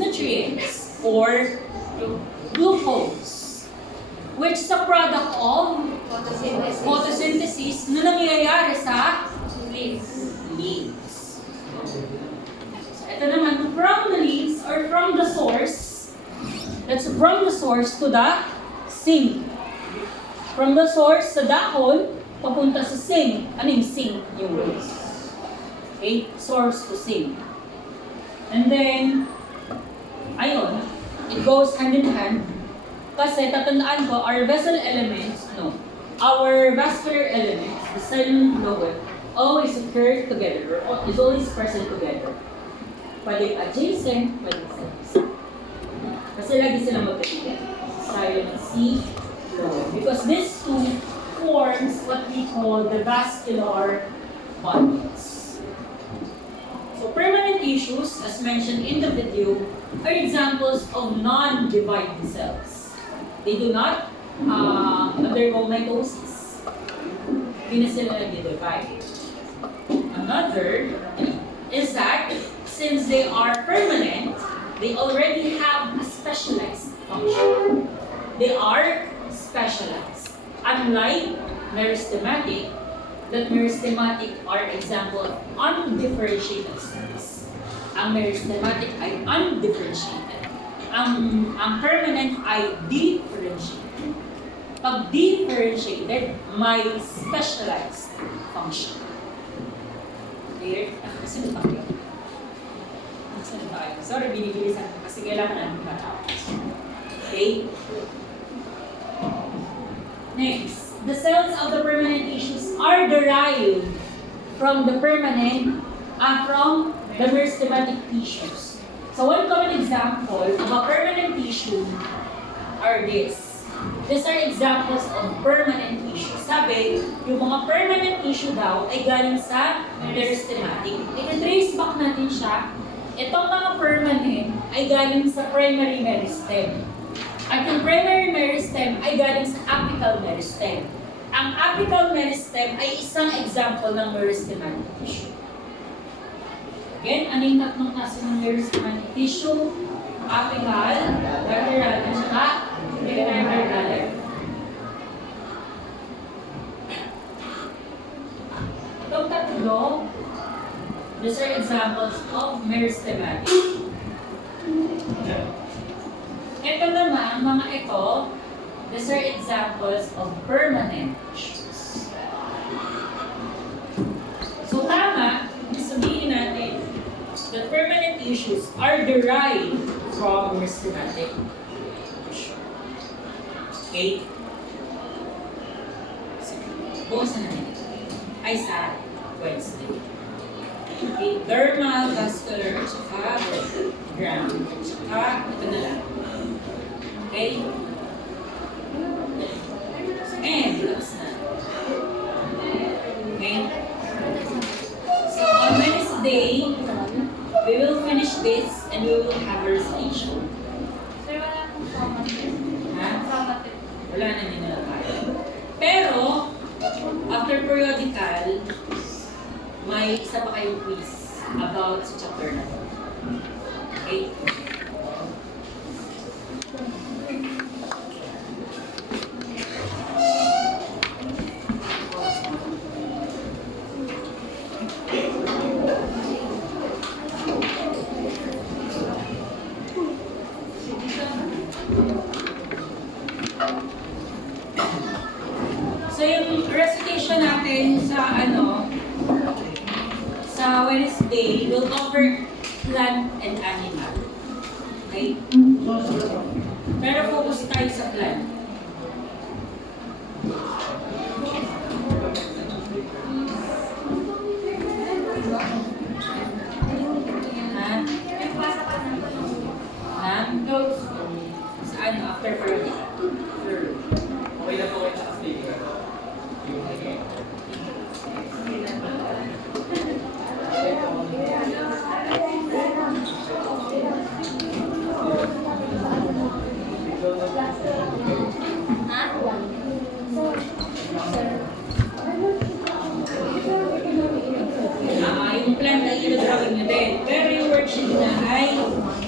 nutrients or glucose, which is a product of photosynthesis na nangyayari sa leaves. So, ito naman, from the leaves or from the source, that's from the source to the sink. From the source sa dahon, papunta sa sink. Ano yung sink? Yung roots. Okay? Source to sink. And then, ayun, it goes hand in hand. Kasi tatandaan ko, our vessel elements, our vascular elements, the xylem and phloem, always occur together, or is always present together. Pwede adjacent, pwede adjacent. Kasi lagi silang magkaibigan. Xylem and phloem. Because these two forms what we call the vascular bundles. So permanent tissues, as mentioned in the video, are examples of non-dividing cells. They do not undergo mitosis. Hindi na sila nag-divide. Another is that since they are permanent, they already have a specialized function. They are specialized. Unlike meristematic, that meristematic are example of undifferentiated cells. Ang meristematic ay undifferentiated. Ang permanent ay differentiated. Pag differentiated, may specialized function. Clear? Sino tayo? Sino tayo? Sorry, binibilisan ko kasi kailangan natin matapos. Okay? Next, the cells of the permanent tissues are derived from the permanent and from the meristematic tissues. So one common example of a permanent tissue are this. These are examples of permanent tissue. Sabi, yung mga permanent tissue daw ay galing sa meristematic. I-trace back natin siya. Itong mga permanent ay galing sa primary meristem. At yung primary meristem ay galing sa apical meristem. Ang apical meristem ay isang example ng meristematic tissue. Again, ano yung tatlong klase ng meristematic tissue? Apical, lateral, at saka Itong tatlo, these are examples of meristematic. Ito naman, mga ito, these are examples of permanent issues. So tama, sabihin natin that permanent issues are derived from meristematic issue. Okay? Bukas na natin. Ay sa Wednesday. Okay, dermal, vascular, tsaka gram, tsaka ito na lang. Okay? And, tapos na. Okay? So, on Wednesday, we will finish this and we will have a recitation. Sir, wala pong common. Ha? Common. Wala na nila tayo. Pero, after periodical, may isa pa kayong quiz about sa chapter na to. Okay? So yung recitation natin sa sa Wednesday will cover plant and animal. Okay? Pero focus tayo sa plant. Ha? Ha? Sa after periodical. Okay na po kayo sa speaker. Yung plan na ilagawin nyo din. Pero yung worksheet na ay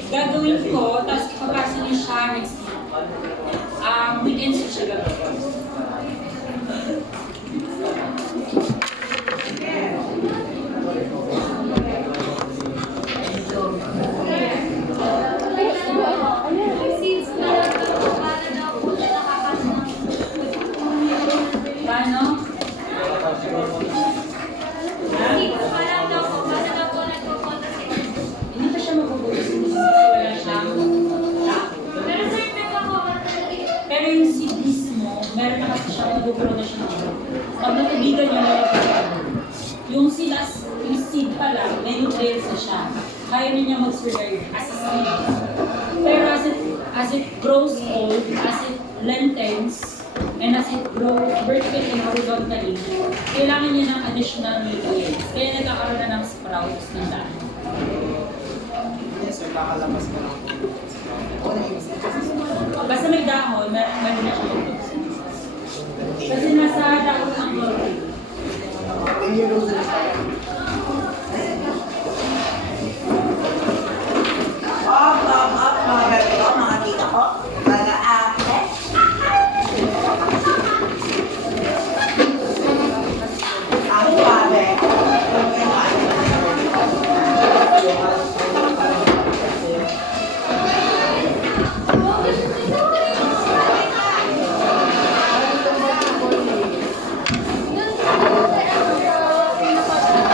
gagawin ko, tapos ipapasa nyo siya next week. Weekends ko siya gagawin. Seeds pa lang daw, para daw po nakakasama. Paano? Seeds pa lang daw po, para daw po nagpo-photosynthesis. Hindi pa siya mabubukas kasi wala siyang tao. Pero sir, nagpo-cover talaga eh. Pero yung seed mismo, meron na kasi siya mabubukas na siya. Pag natubigan niya, meron pa siya. Yung seed pa lang, may nutrients na siya. Kaya niya mag-survive as a seed. Pero as it grows old, as it lengthens, and as it grows vertically and horizontally, kailangan niya ng additional nutrients. Kaya nagkakaroon na ng sprouts ng dahon. Yes, sir. Kakalabas ka lang. Basta may dahon, meron na siya photosynthesis. Kasi nasa dahon ng chlorine. Up, mga bebe ko, mga tita ko. Mga ate. Ang sabi. Doon po, sir, ano,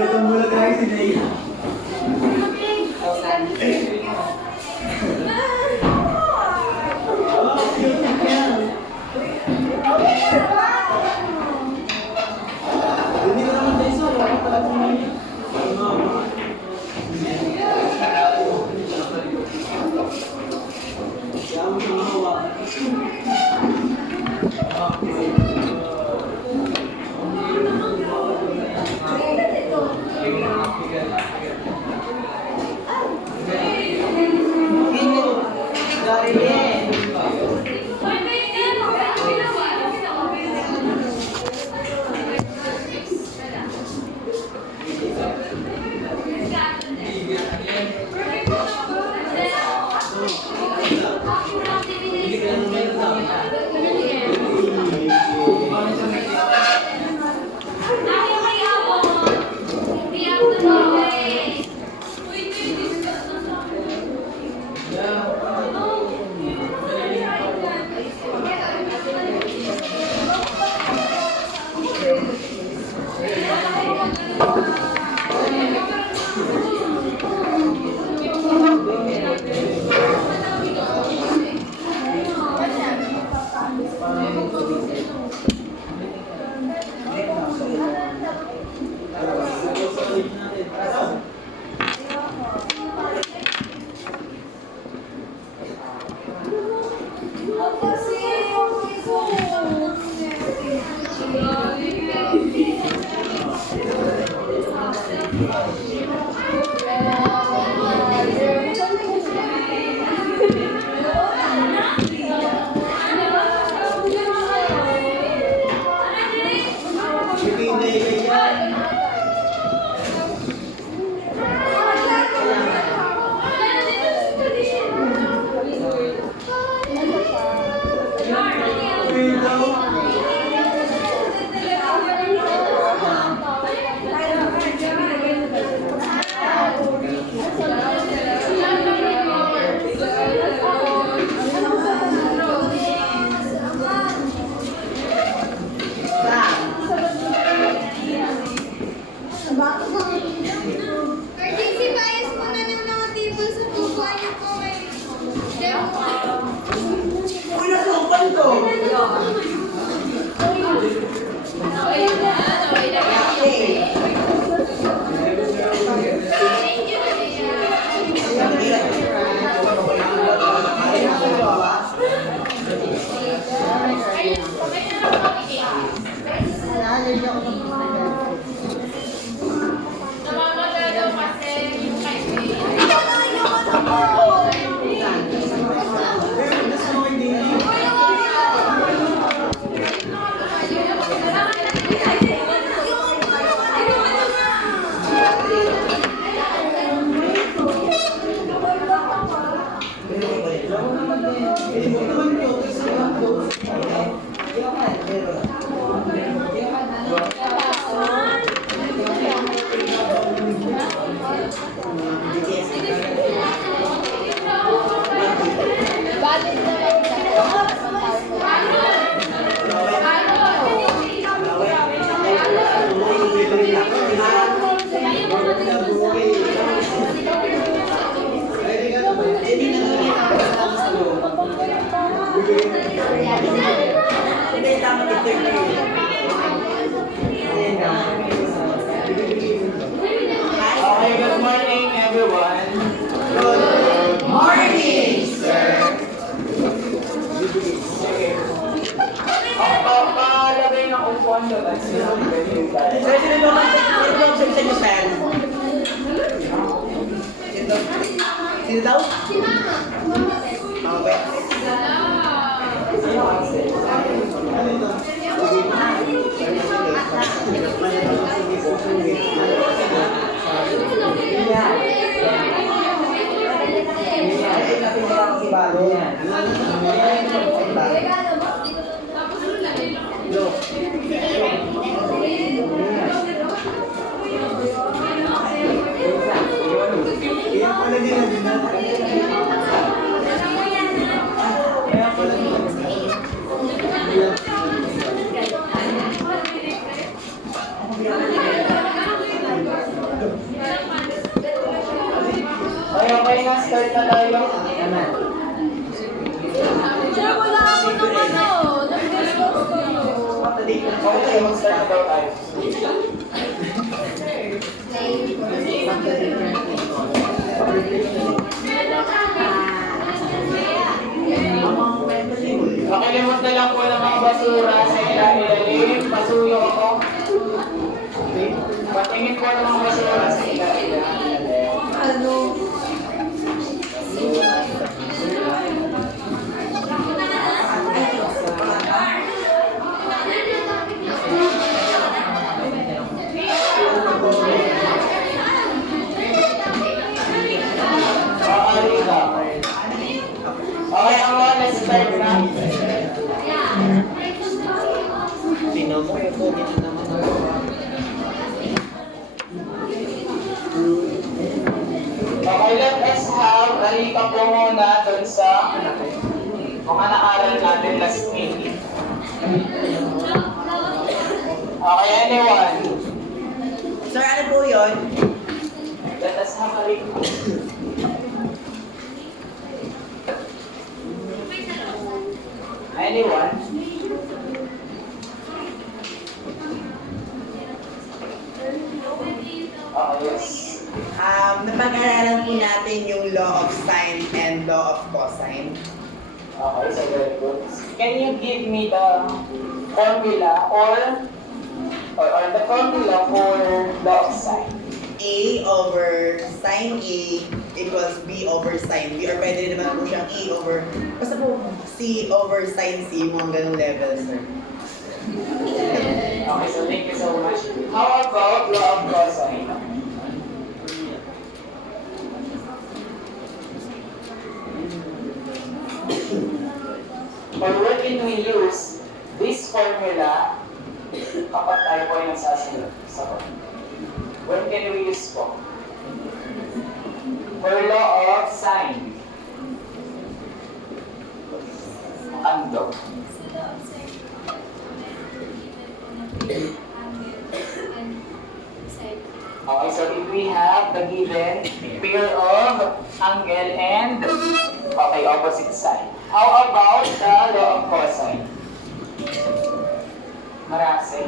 Bulag tayo si Naya. Hindi ko naman tayo sa wala pala si Naya. Emergency bias po na ng mga table sa tubuan niyo po kay Demo. Uy, nasupan ko! Okay, good morning everyone. Good morning, sir. Palagay ng upuan doon. Sir, sino naman sa inyo pen? Sino daw? Si Mama. Okay. Okay na, start na tayo. Sir, wala ako ng ano. Nag-discuss kayo. Okay, mag-start na daw tayo. Makilimot na lang po ng mga basura sa ilalim. Pasuyo ako. Patingin po ng mga basura sa ilalim. Ano? Okay ka. Okay, ang mga na-start na. Tinan mo, ito dito naman. Okay, let us have a recap po muna dun sa mga naaral natin last week. Okay, anyone? Sir, ano po yun? Let us have a recap. Anyone? Yes. Napag-aralan po natin yung law of sine and law of cosine. Okay, so very good. Can you give me the formula or the formula for law of sine? A over sine A equals B over sine B. Or pwede naman po siyang A over, basta po C over sine C, yung mga ganong level, sir. Okay, so thank you so much. How about law of cosine? Or where can we use this formula kapag tayo po ay nagsasagot? When can we use po? For law of sine. Ando. Okay, so if we have the given pair of angle and opposite side. How about the law of cosine? Marase.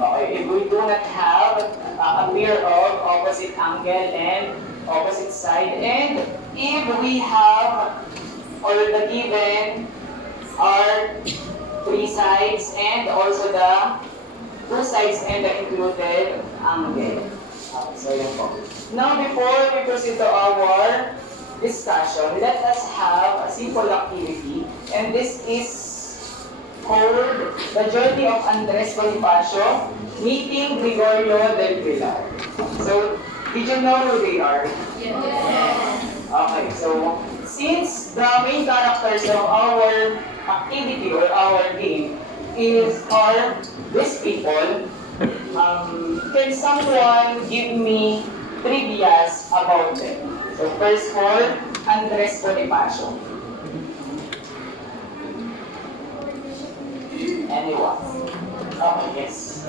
Okay, if we do not have a pair of opposite angle and opposite side, and if we have, or the given are three sides and also the two sides and the included angle. Okay, so yun po. Now, before we proceed to our discussion, let us have a simple activity, and this is called The Journey of Andres Bonifacio Meeting Gregorio del Pilar. So, did you know who they are? Yes. Okay, so since the main characters of our activity or our game are these people, can someone give me trivias about them? So first for Andres Bonifacio. Anyone? Okay, yes.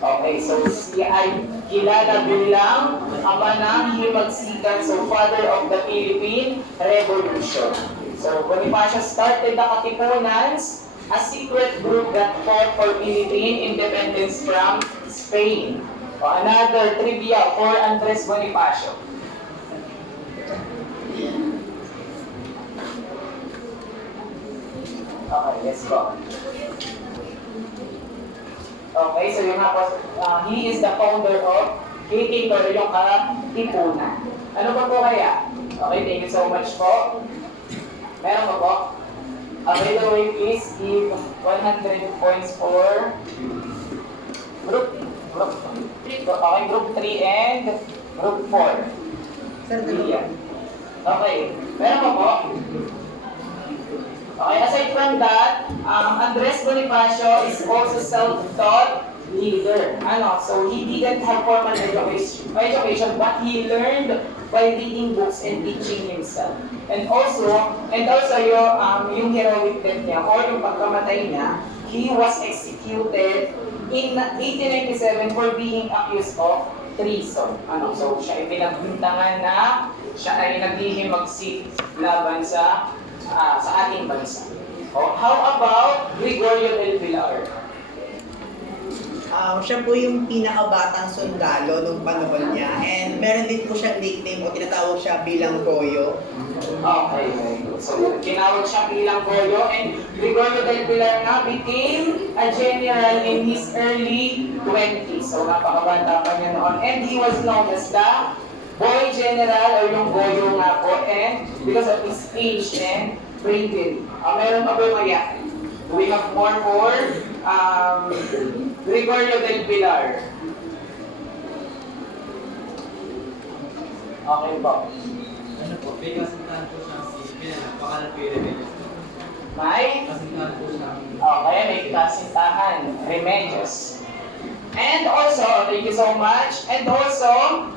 Okay, so siya ay kilala bilang ama ng himagsikan, so father of the Philippine Revolution. So Bonifacio started the Katipunans, a secret group that fought for Philippine independence from Spain. Another trivia for Andres Bonifacio. Okay, let's go. Okay, so yung he is the founder of KK Torreong Katipunan. Ano ba po kaya? Okay, thank you so much po. Meron ba po? Okay, the way please give 100 points for group. Okay, group 3 and group 4. Sir, dalawa. Okay, meron ba po? Okay, aside from that, Andres Bonifacio is also self-taught leader. So he didn't have formal education, but he learned by reading books and teaching himself. And also yung heroic death niya or yung pagkamatay niya, he was executed in 1897 for being accused of treason. So siya ay pinagbintangan na siya ay naghihimagsik laban sa ating bansa. How about Gregorio del Pilar? Siya po yung pinakabatang sundalo nung panahon niya. And meron din po siyang nickname o tinatawag siya bilang Goyo. Okay, very good. So, tinawag siya bilang Goyo, and Gregorio del Pilar nga became a general in his early 20s. So, napakabata pa niya noon. And he was known as the Boy General or yung Goyo nga po. And because of his age and bravery. Meron pa po maya. We have more for Gregorio del Pilar. Okay po. Ano po, may kasintahan po siyang si Pinana, pangalan po yung Remedios. May? Kasintahan po siyang Okay, may kasintahan. Remedios. And also, thank you so much. And also,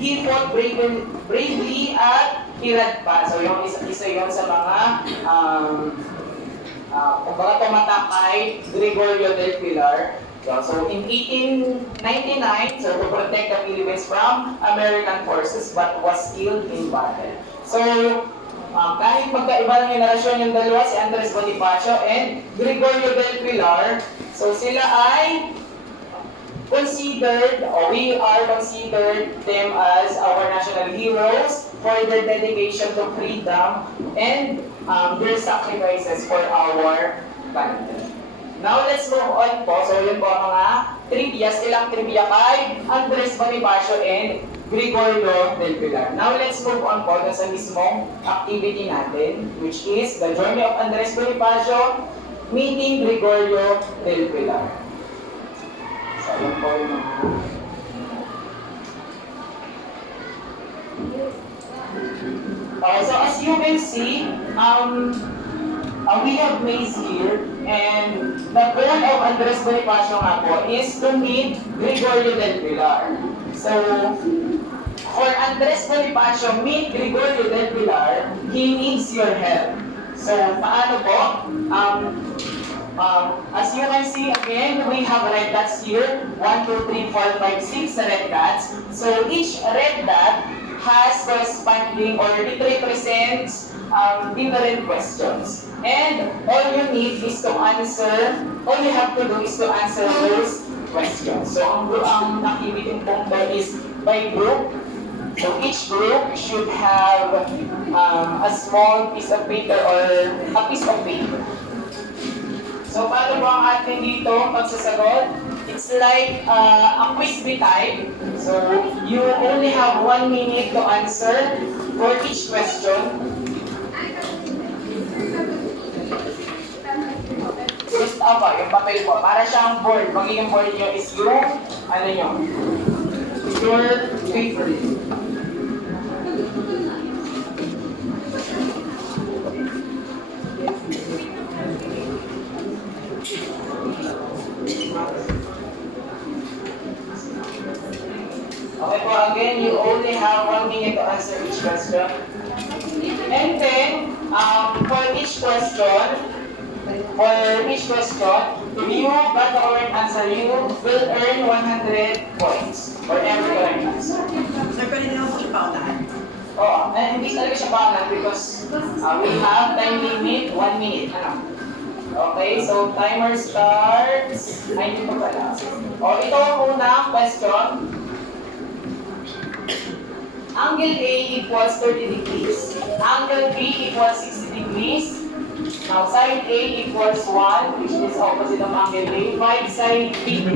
he fought bravely at Iradpa. So, yung isa yun sa mga kumbaga tumatak kay Gregorio del Pilar. So in 1899, so to protect the Philippines from American forces but was killed in battle. So kahit magkaiba ng henerasyon yung dalawa, si Andres Bonifacio and Gregorio del Pilar, so sila ay considered, or we are considered them as our national heroes for their dedication to freedom and their sacrifices for our country. Now let's move on po. So yun po ang mga trivias, ilang trivia kay Andres Bonifacio and Gregorio del Pilar. Now let's move on po sa mismong activity natin, which is the journey of Andres Bonifacio meeting Gregorio del Pilar. So yun po yung mga okay, so as you can see, we have maze here, and the goal of Andres Bonifacio nga po is to meet Gregorio del Pilar. So, for Andres Bonifacio meet Gregorio del Pilar, he needs your help. So, paano po? As you can see again, we have red dots here. 1, 2, 3, 4, 5, 6 red dots. So, each red dot has corresponding or it represents different questions. And all you need is to answer, all you have to do is to answer those questions. So ang activity pong is by group. So each group should have a small piece of paper or a piece of paper. So paano po ang atin dito pagsasagot? It's like a quiz bee type. So you only have 1 minute to answer for each question. Just yung papel po. Para siyang board. Magiging board nyo is yung, ano nyo, your paper. Okay po, again, you only have 1 minute to answer each question. And then, for each question, if you got the correct answer, you will earn 100 points for every correct answer. Sir, pwede naman po siya paunahan. Oo, hindi talaga siya pangalan because we have time limit, 1 minute. Okay, so timer starts. Ay, hindi pa pala. Ito ang unang question. Angle A equals 30 degrees. Angle B equals 60 degrees. Now, side A equals 1, which is opposite of angle A. Find side B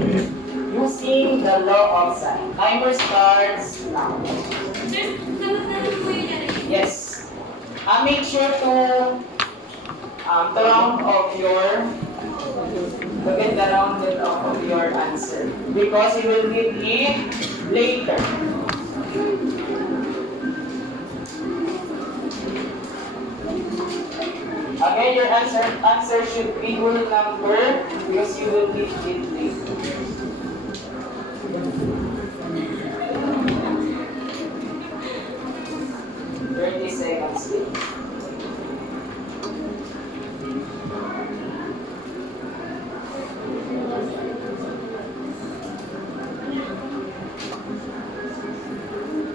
using the law of sine. Timer starts now. Sir, sagot po yun yan. Yes. Make sure to round off to get the rounded off of your answer because you will need it later. Again, your answer should be whole number because you will need it later. answer.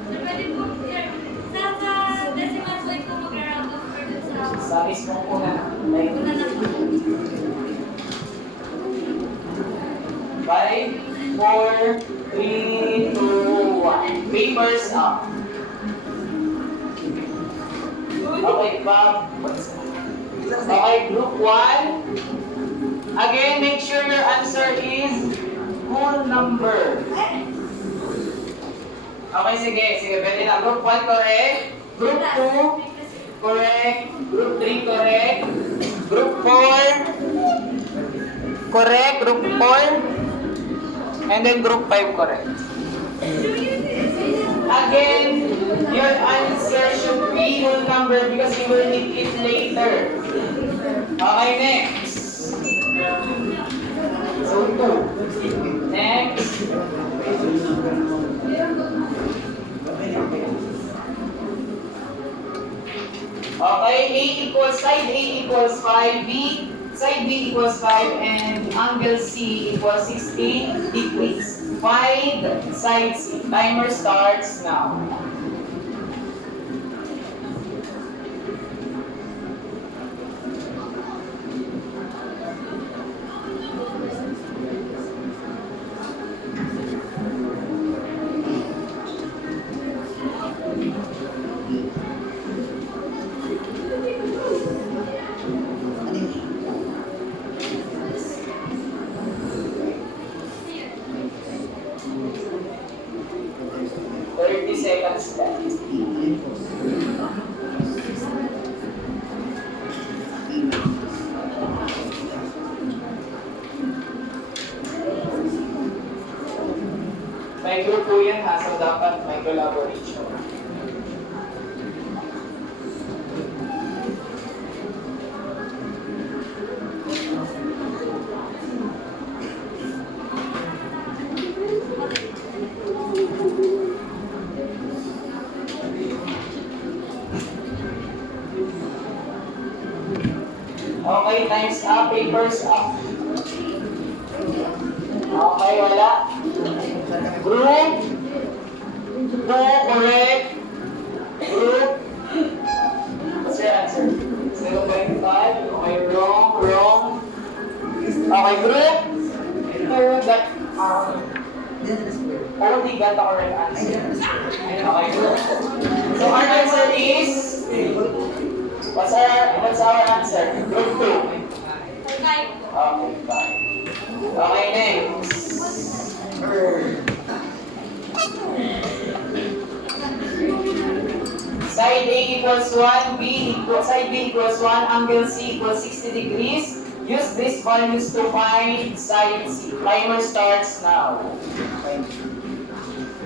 Pwede po, sir, sa decimal point po mag-round off or dun sa Sa mismong una, like una na po. 5, 4, 3, 2, 1. Papers up. Okay, Bob. Okay, group 1. Again, make sure your answer is whole number. Okay, sige. Sige, pwede na. Group 1, correct. Group 2, correct. Group 3, correct. Group 4, correct. Group 4. And then group 5, correct. Again, your answer should be whole number because you will need it later. Okay, next. So, 2. Next. Okay, side A equals 5, side B equals 5, and angle C equals 60 degrees. Find side C. Timer starts now. Ano yun? 30 seconds left. May group po yan ha, so dapat may collaboration. Okay, time's up, papers up. Okay, wala. Group. No, correct. Group. What's your answer? 0.5. Okay, wrong. Okay, group. That, only got the correct answer. Okay, group. So our answer is, what's our answer? Group 2. Five. Okay, fine. Okay, next. Side A equals 1, side B equals 1, angle C equals 60 degrees. Use these values to find side C. Timer starts now.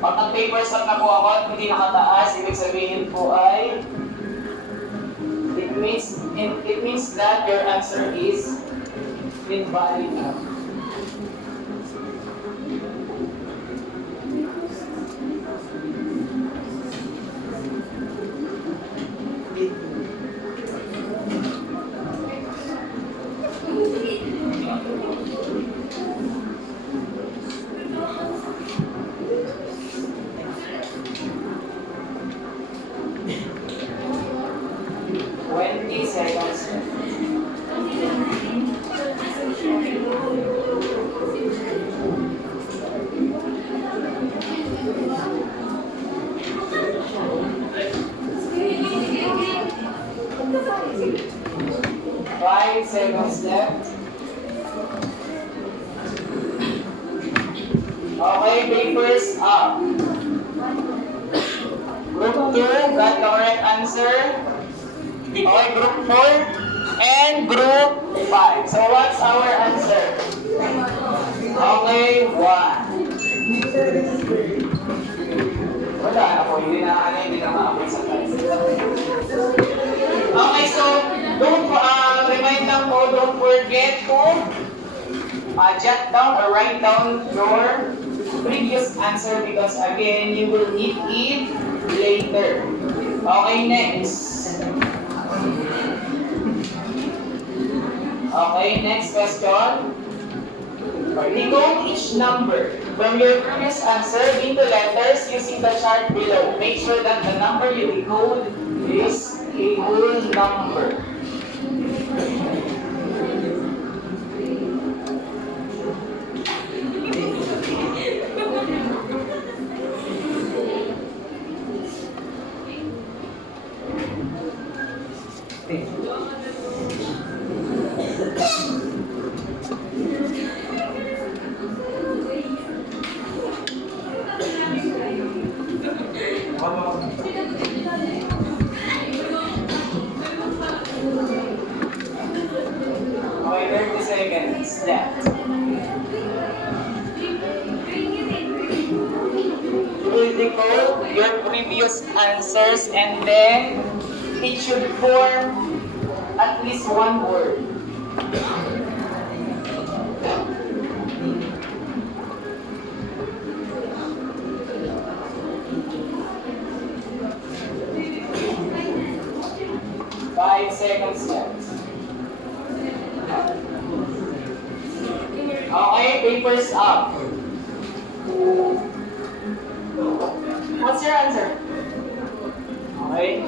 Pag nag-papers up na po ako at hindi nakataas, ibig sabihin po ay it means that your answer is invalid. Five seconds left. Okay, papers up. Group 2 got the correct answer. Okay, group 4 and group 5. So what's our answer? Okay, 1. Wala ako, hindi na maabot sa time. Okay, so remind lang po, don't forget to jot down or write down your previous answer because again, you will need it later. Okay, next. Okay, next question. Decode each number from your previous answer into letters using the chart below. Make sure that the number you decode is a whole number. Okay, 30 seconds left. You will decode your previous answers and then it should form at least one word. Five seconds left. Okay, papers up. What's your answer? Okay.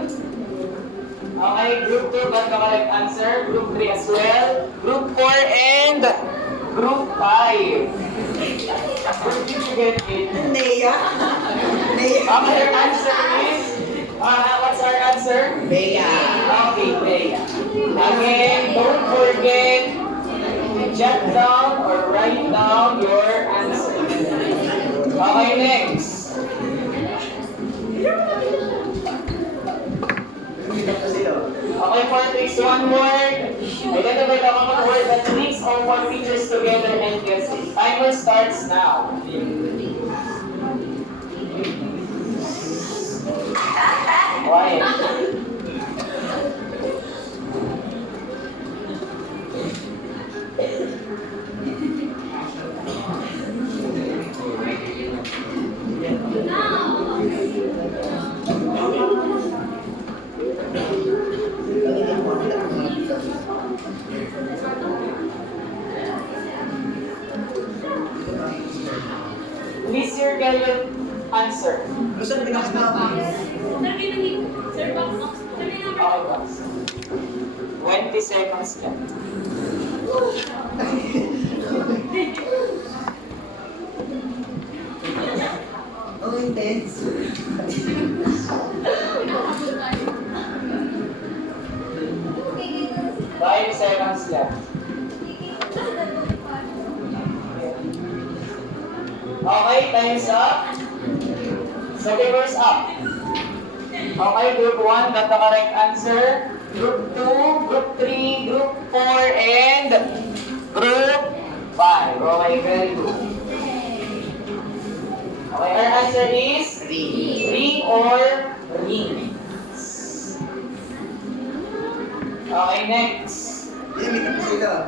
Okay, group 2 got the correct answer. Group 3 as well. Group 4 and group 5. Where did you get it? Nea. Nea. Your answer is? What's our answer? Bea. Okay, Bea. Again, don't forget to jot down or write down your answer. Okay, next. Okay, for fix one word. Identify the common word that links all four features together and gets it. Timer starts now. Quiet. Please circle your answer. Gusto na pinakasama. Okay, box. 20 seconds left. Oh, intense. 5 seconds left. Okay, time's up. So, papers up. Okay, group 1 got the correct answer. Group 2, group 3, group 4, and group 5. Okay, very good. Okay, our answer is ring or rings. Okay, next. Ginamit na sila.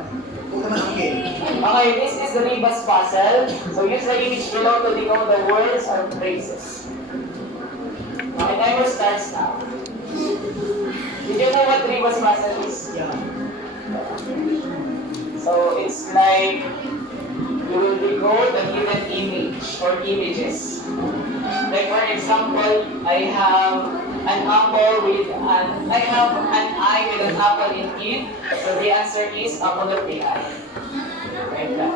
Huwag naman ang game. Okay, this is the rebus puzzle. So use the image below to decode the words or phrases. Okay, timer starts now. Did you know what rebus puzzle is? Yeah. So it's like you will decode a given image or images. Like for example, I have an apple with an eye with an apple in it. So the answer is apple of the eye. Right now.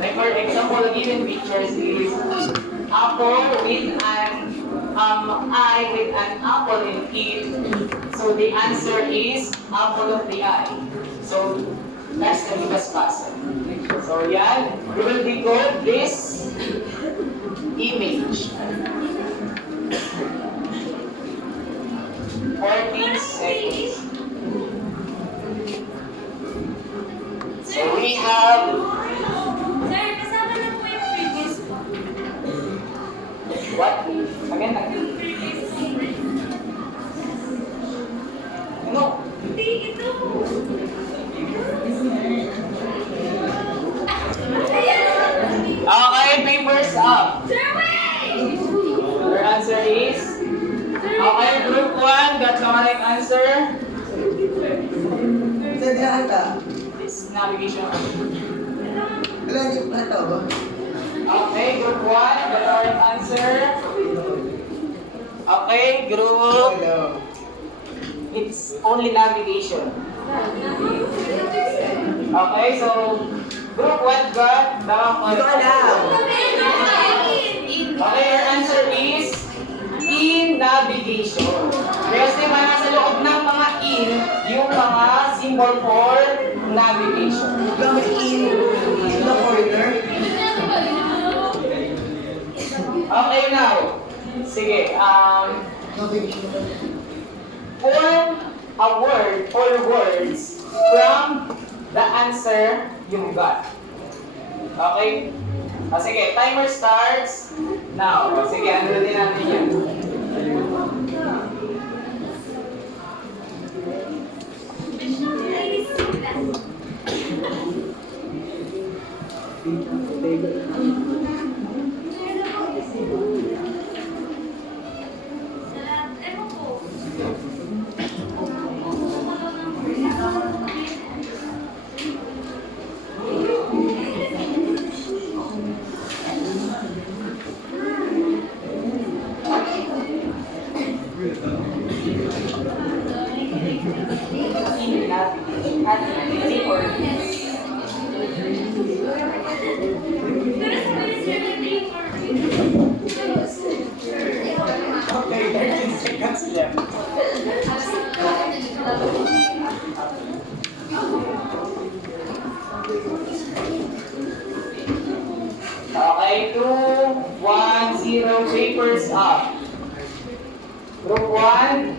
Like for example, the given pictures is apple with an eye with an apple in it. So the answer is apple of the eye. So that's the rebus puzzle. So yeah, we will decode this image. 14 seconds. So we have Sir, kasama na po yung previous po. what? Again, ano? Hindi, ito. Okay, papers up. Sir, wait! Your answer is? Okay, group 1 got the correct answer. Sir, ata. It's navigation. Wala, hindi ko ata ba? Okay, group 1, the correct answer. Okay, group, Hello. it's only navigation. Okay, so group 1 got the Hindi ko alam. Okay, your answer is in navigation. Because diba nasa loob ng mga in, yung mga symbol for navigation. Gamit in the corner. Okay, now. Sige, form a word or words from the answer you got. Okay? Sige, timer starts now. Sige, ano din natin yan. Okay, 13 seconds left. Okay, 2, 1, 0, papers up. Group 1,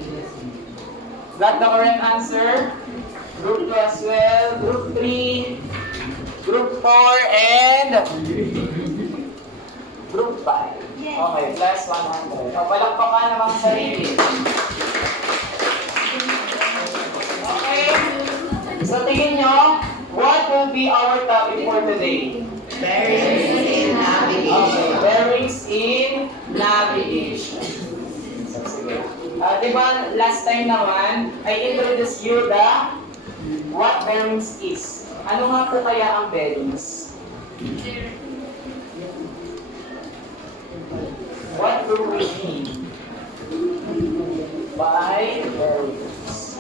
got the correct answer. Group 2 as well. Group 3, Group 4, and Group 5. Okay, plus 100. Palakpakan naman sa sarili. Okay, so tingin nyo, what will be our topic for today? Bearings in navigation. Okay, bearings in navigation. So, sige. Diba, last time naman, I introduced you the what bearings is. Ano nga po kaya ang bearings? What do we mean by bearings?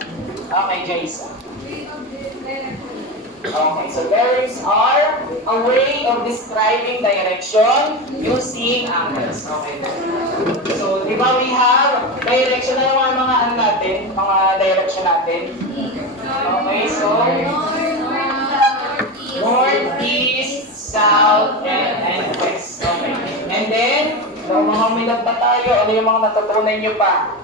Okay, Jason. Okay, so bearings are a way of describing direction using angles. Okay. So, di ba we have direction na yung mga ano natin, mga direction natin? Okay, so north, east, south, and west. Okay. And then, kung mga umilag pa tayo, ano yung mga natutunan nyo pa?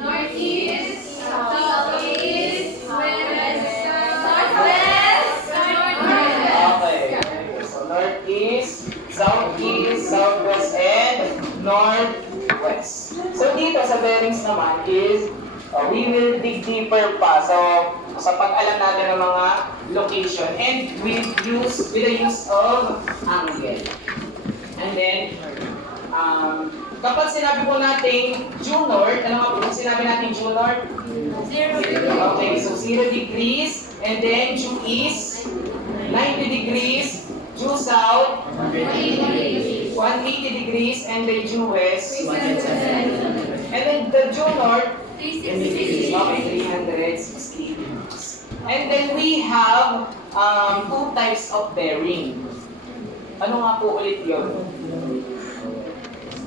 Northeast, southeast, west, northwest, northwest. Okay. So, northeast, southeast, southwest, and northwest. So, dito sa bearings naman is, we will dig deeper pa. So, sa pag-alam natin ng mga location and with the use of angle. And then, kapag sinabi po natin due north, ano nga po kung sinabi natin due north? 0 Okay, so 0 degrees, and then due east, 90 degrees, due south, 180 degrees, and then due west, and then the due north, okay, 360 degrees. And then we have two types of bearing. Ano nga po ulit yun?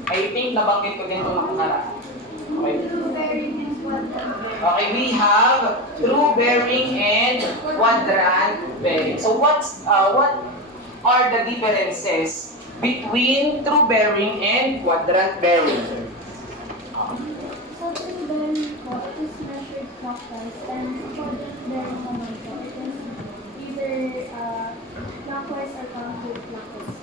I think nabanggit ko din itong nakakaraan. Okay. Okay, we have true bearing and quadrant bearing. So what are the differences between true bearing and quadrant bearing? So true bearing po, it is measured clockwise and quadrant bearing naman po, it is either clockwise or counterclockwise.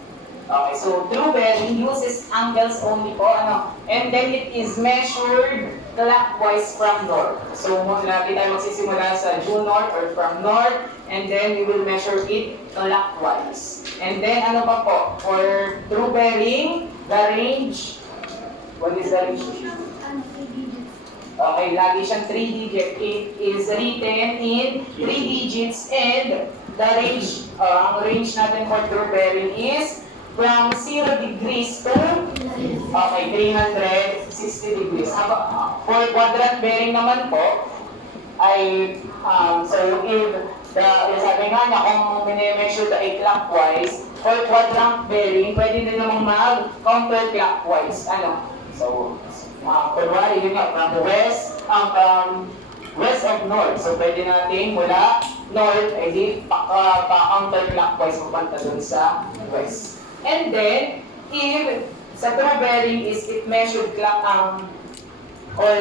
Okay, so true bearing uses angles only po, ano? And then it is measured clockwise from north. So lagi tayo magsisimula sa due north or from north, and then we will measure it clockwise. And then ano pa po? For true bearing, the range, what is the range? 3 digits. Okay, lagi siyang 3 digit. It is written in 3 digits and the range, ang range natin for true bearing is from 0 degrees to 360 degrees. For quadrant bearing naman po, ay, so if sabi nga niya, kung minimeasure the clockwise, for quadrant bearing, pwede din namang mag-counterclockwise. Ano? So, kunwari, yun nga, from west of north. So, pwede natin mula north, ay di pa-counterclockwise pupunta dun sa west. And then, if sa true bearing is it measured clock or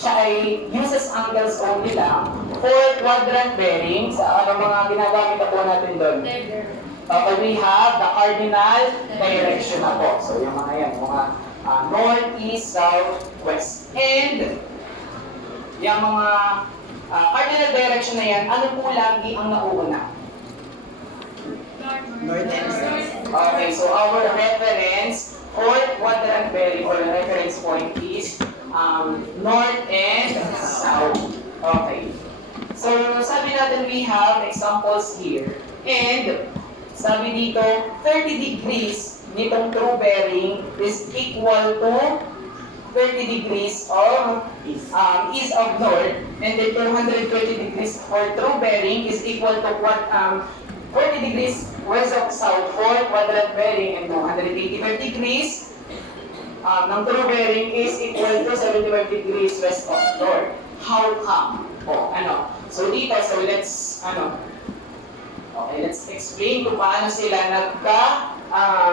siya ay uses angles only lang, for quadrant bearing, sa ano mga ginagamit na po natin doon? Okay, we have the cardinal direction na po. So, yung mga yan, mga north, east, south, west. And, yung mga cardinal direction na yan, ano po lagi ang nauuna? North and south. Okay, so our reference for quadrant bearing or reference point is north and south. Okay. So, sabi natin we have examples here. And, sabi dito, 30 degrees nitong true bearing is equal to 30 degrees of east of north, and then 220 degrees for true bearing is equal to 40 degrees west of south for quadrant bearing, and 280 degrees ng true bearing is equal to 75 degrees west of north. How come? So dito, so let's explain kung paano sila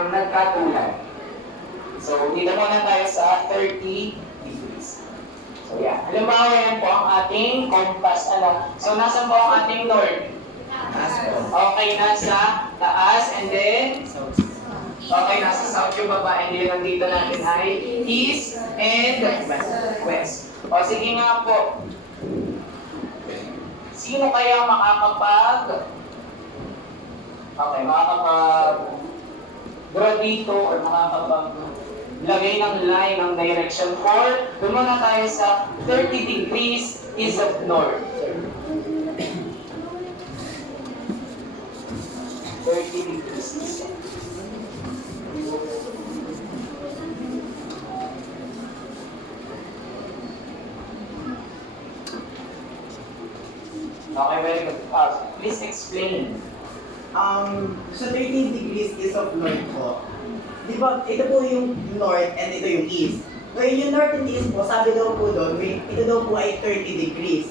nagkatulad. So, dito muna tayo sa 30 degrees. So, yeah. Halimbawa, yan po ang ating compass. So, nasan po ang ating north? Okay, nasa taas, and then, okay, nasa south yung baba, and then nandito natin ay east and west. O, sige nga po. Sino kaya makakapag-draw dito or makakapag-lagay ng line ng direction for, doon muna tayo sa 30 degrees east of north. 30 degrees east. Okay, very good. Please explain. So 13 degrees east of north po. Di ba, ito po yung north and ito yung east. Ngayon yung north and east po, sabi daw po doon, ito daw po ay 30 degrees.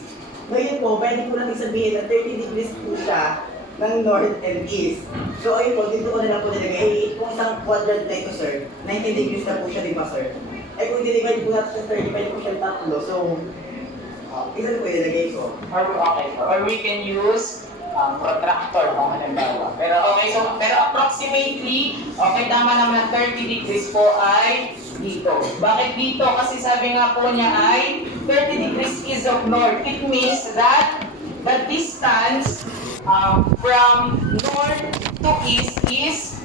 Ngayon po, pwede po natin sabihin na 30 degrees po siya ng north and east. So ayun po, dito ko na lang po nilagay. Kung isang quadrant na ito, sir, 90 degrees na po siya, di ba, sir? Ay kung dinivide po natin sa 30, pwede po siya tatlo. So, isa na po nilagay ko. Or we can use protractor kung halimbawa. Pero approximately, okay, tama naman 30 degrees po ay dito. Bakit dito? Kasi sabi nga po niya ay 30 degrees east of north. It means that the distance from north to east is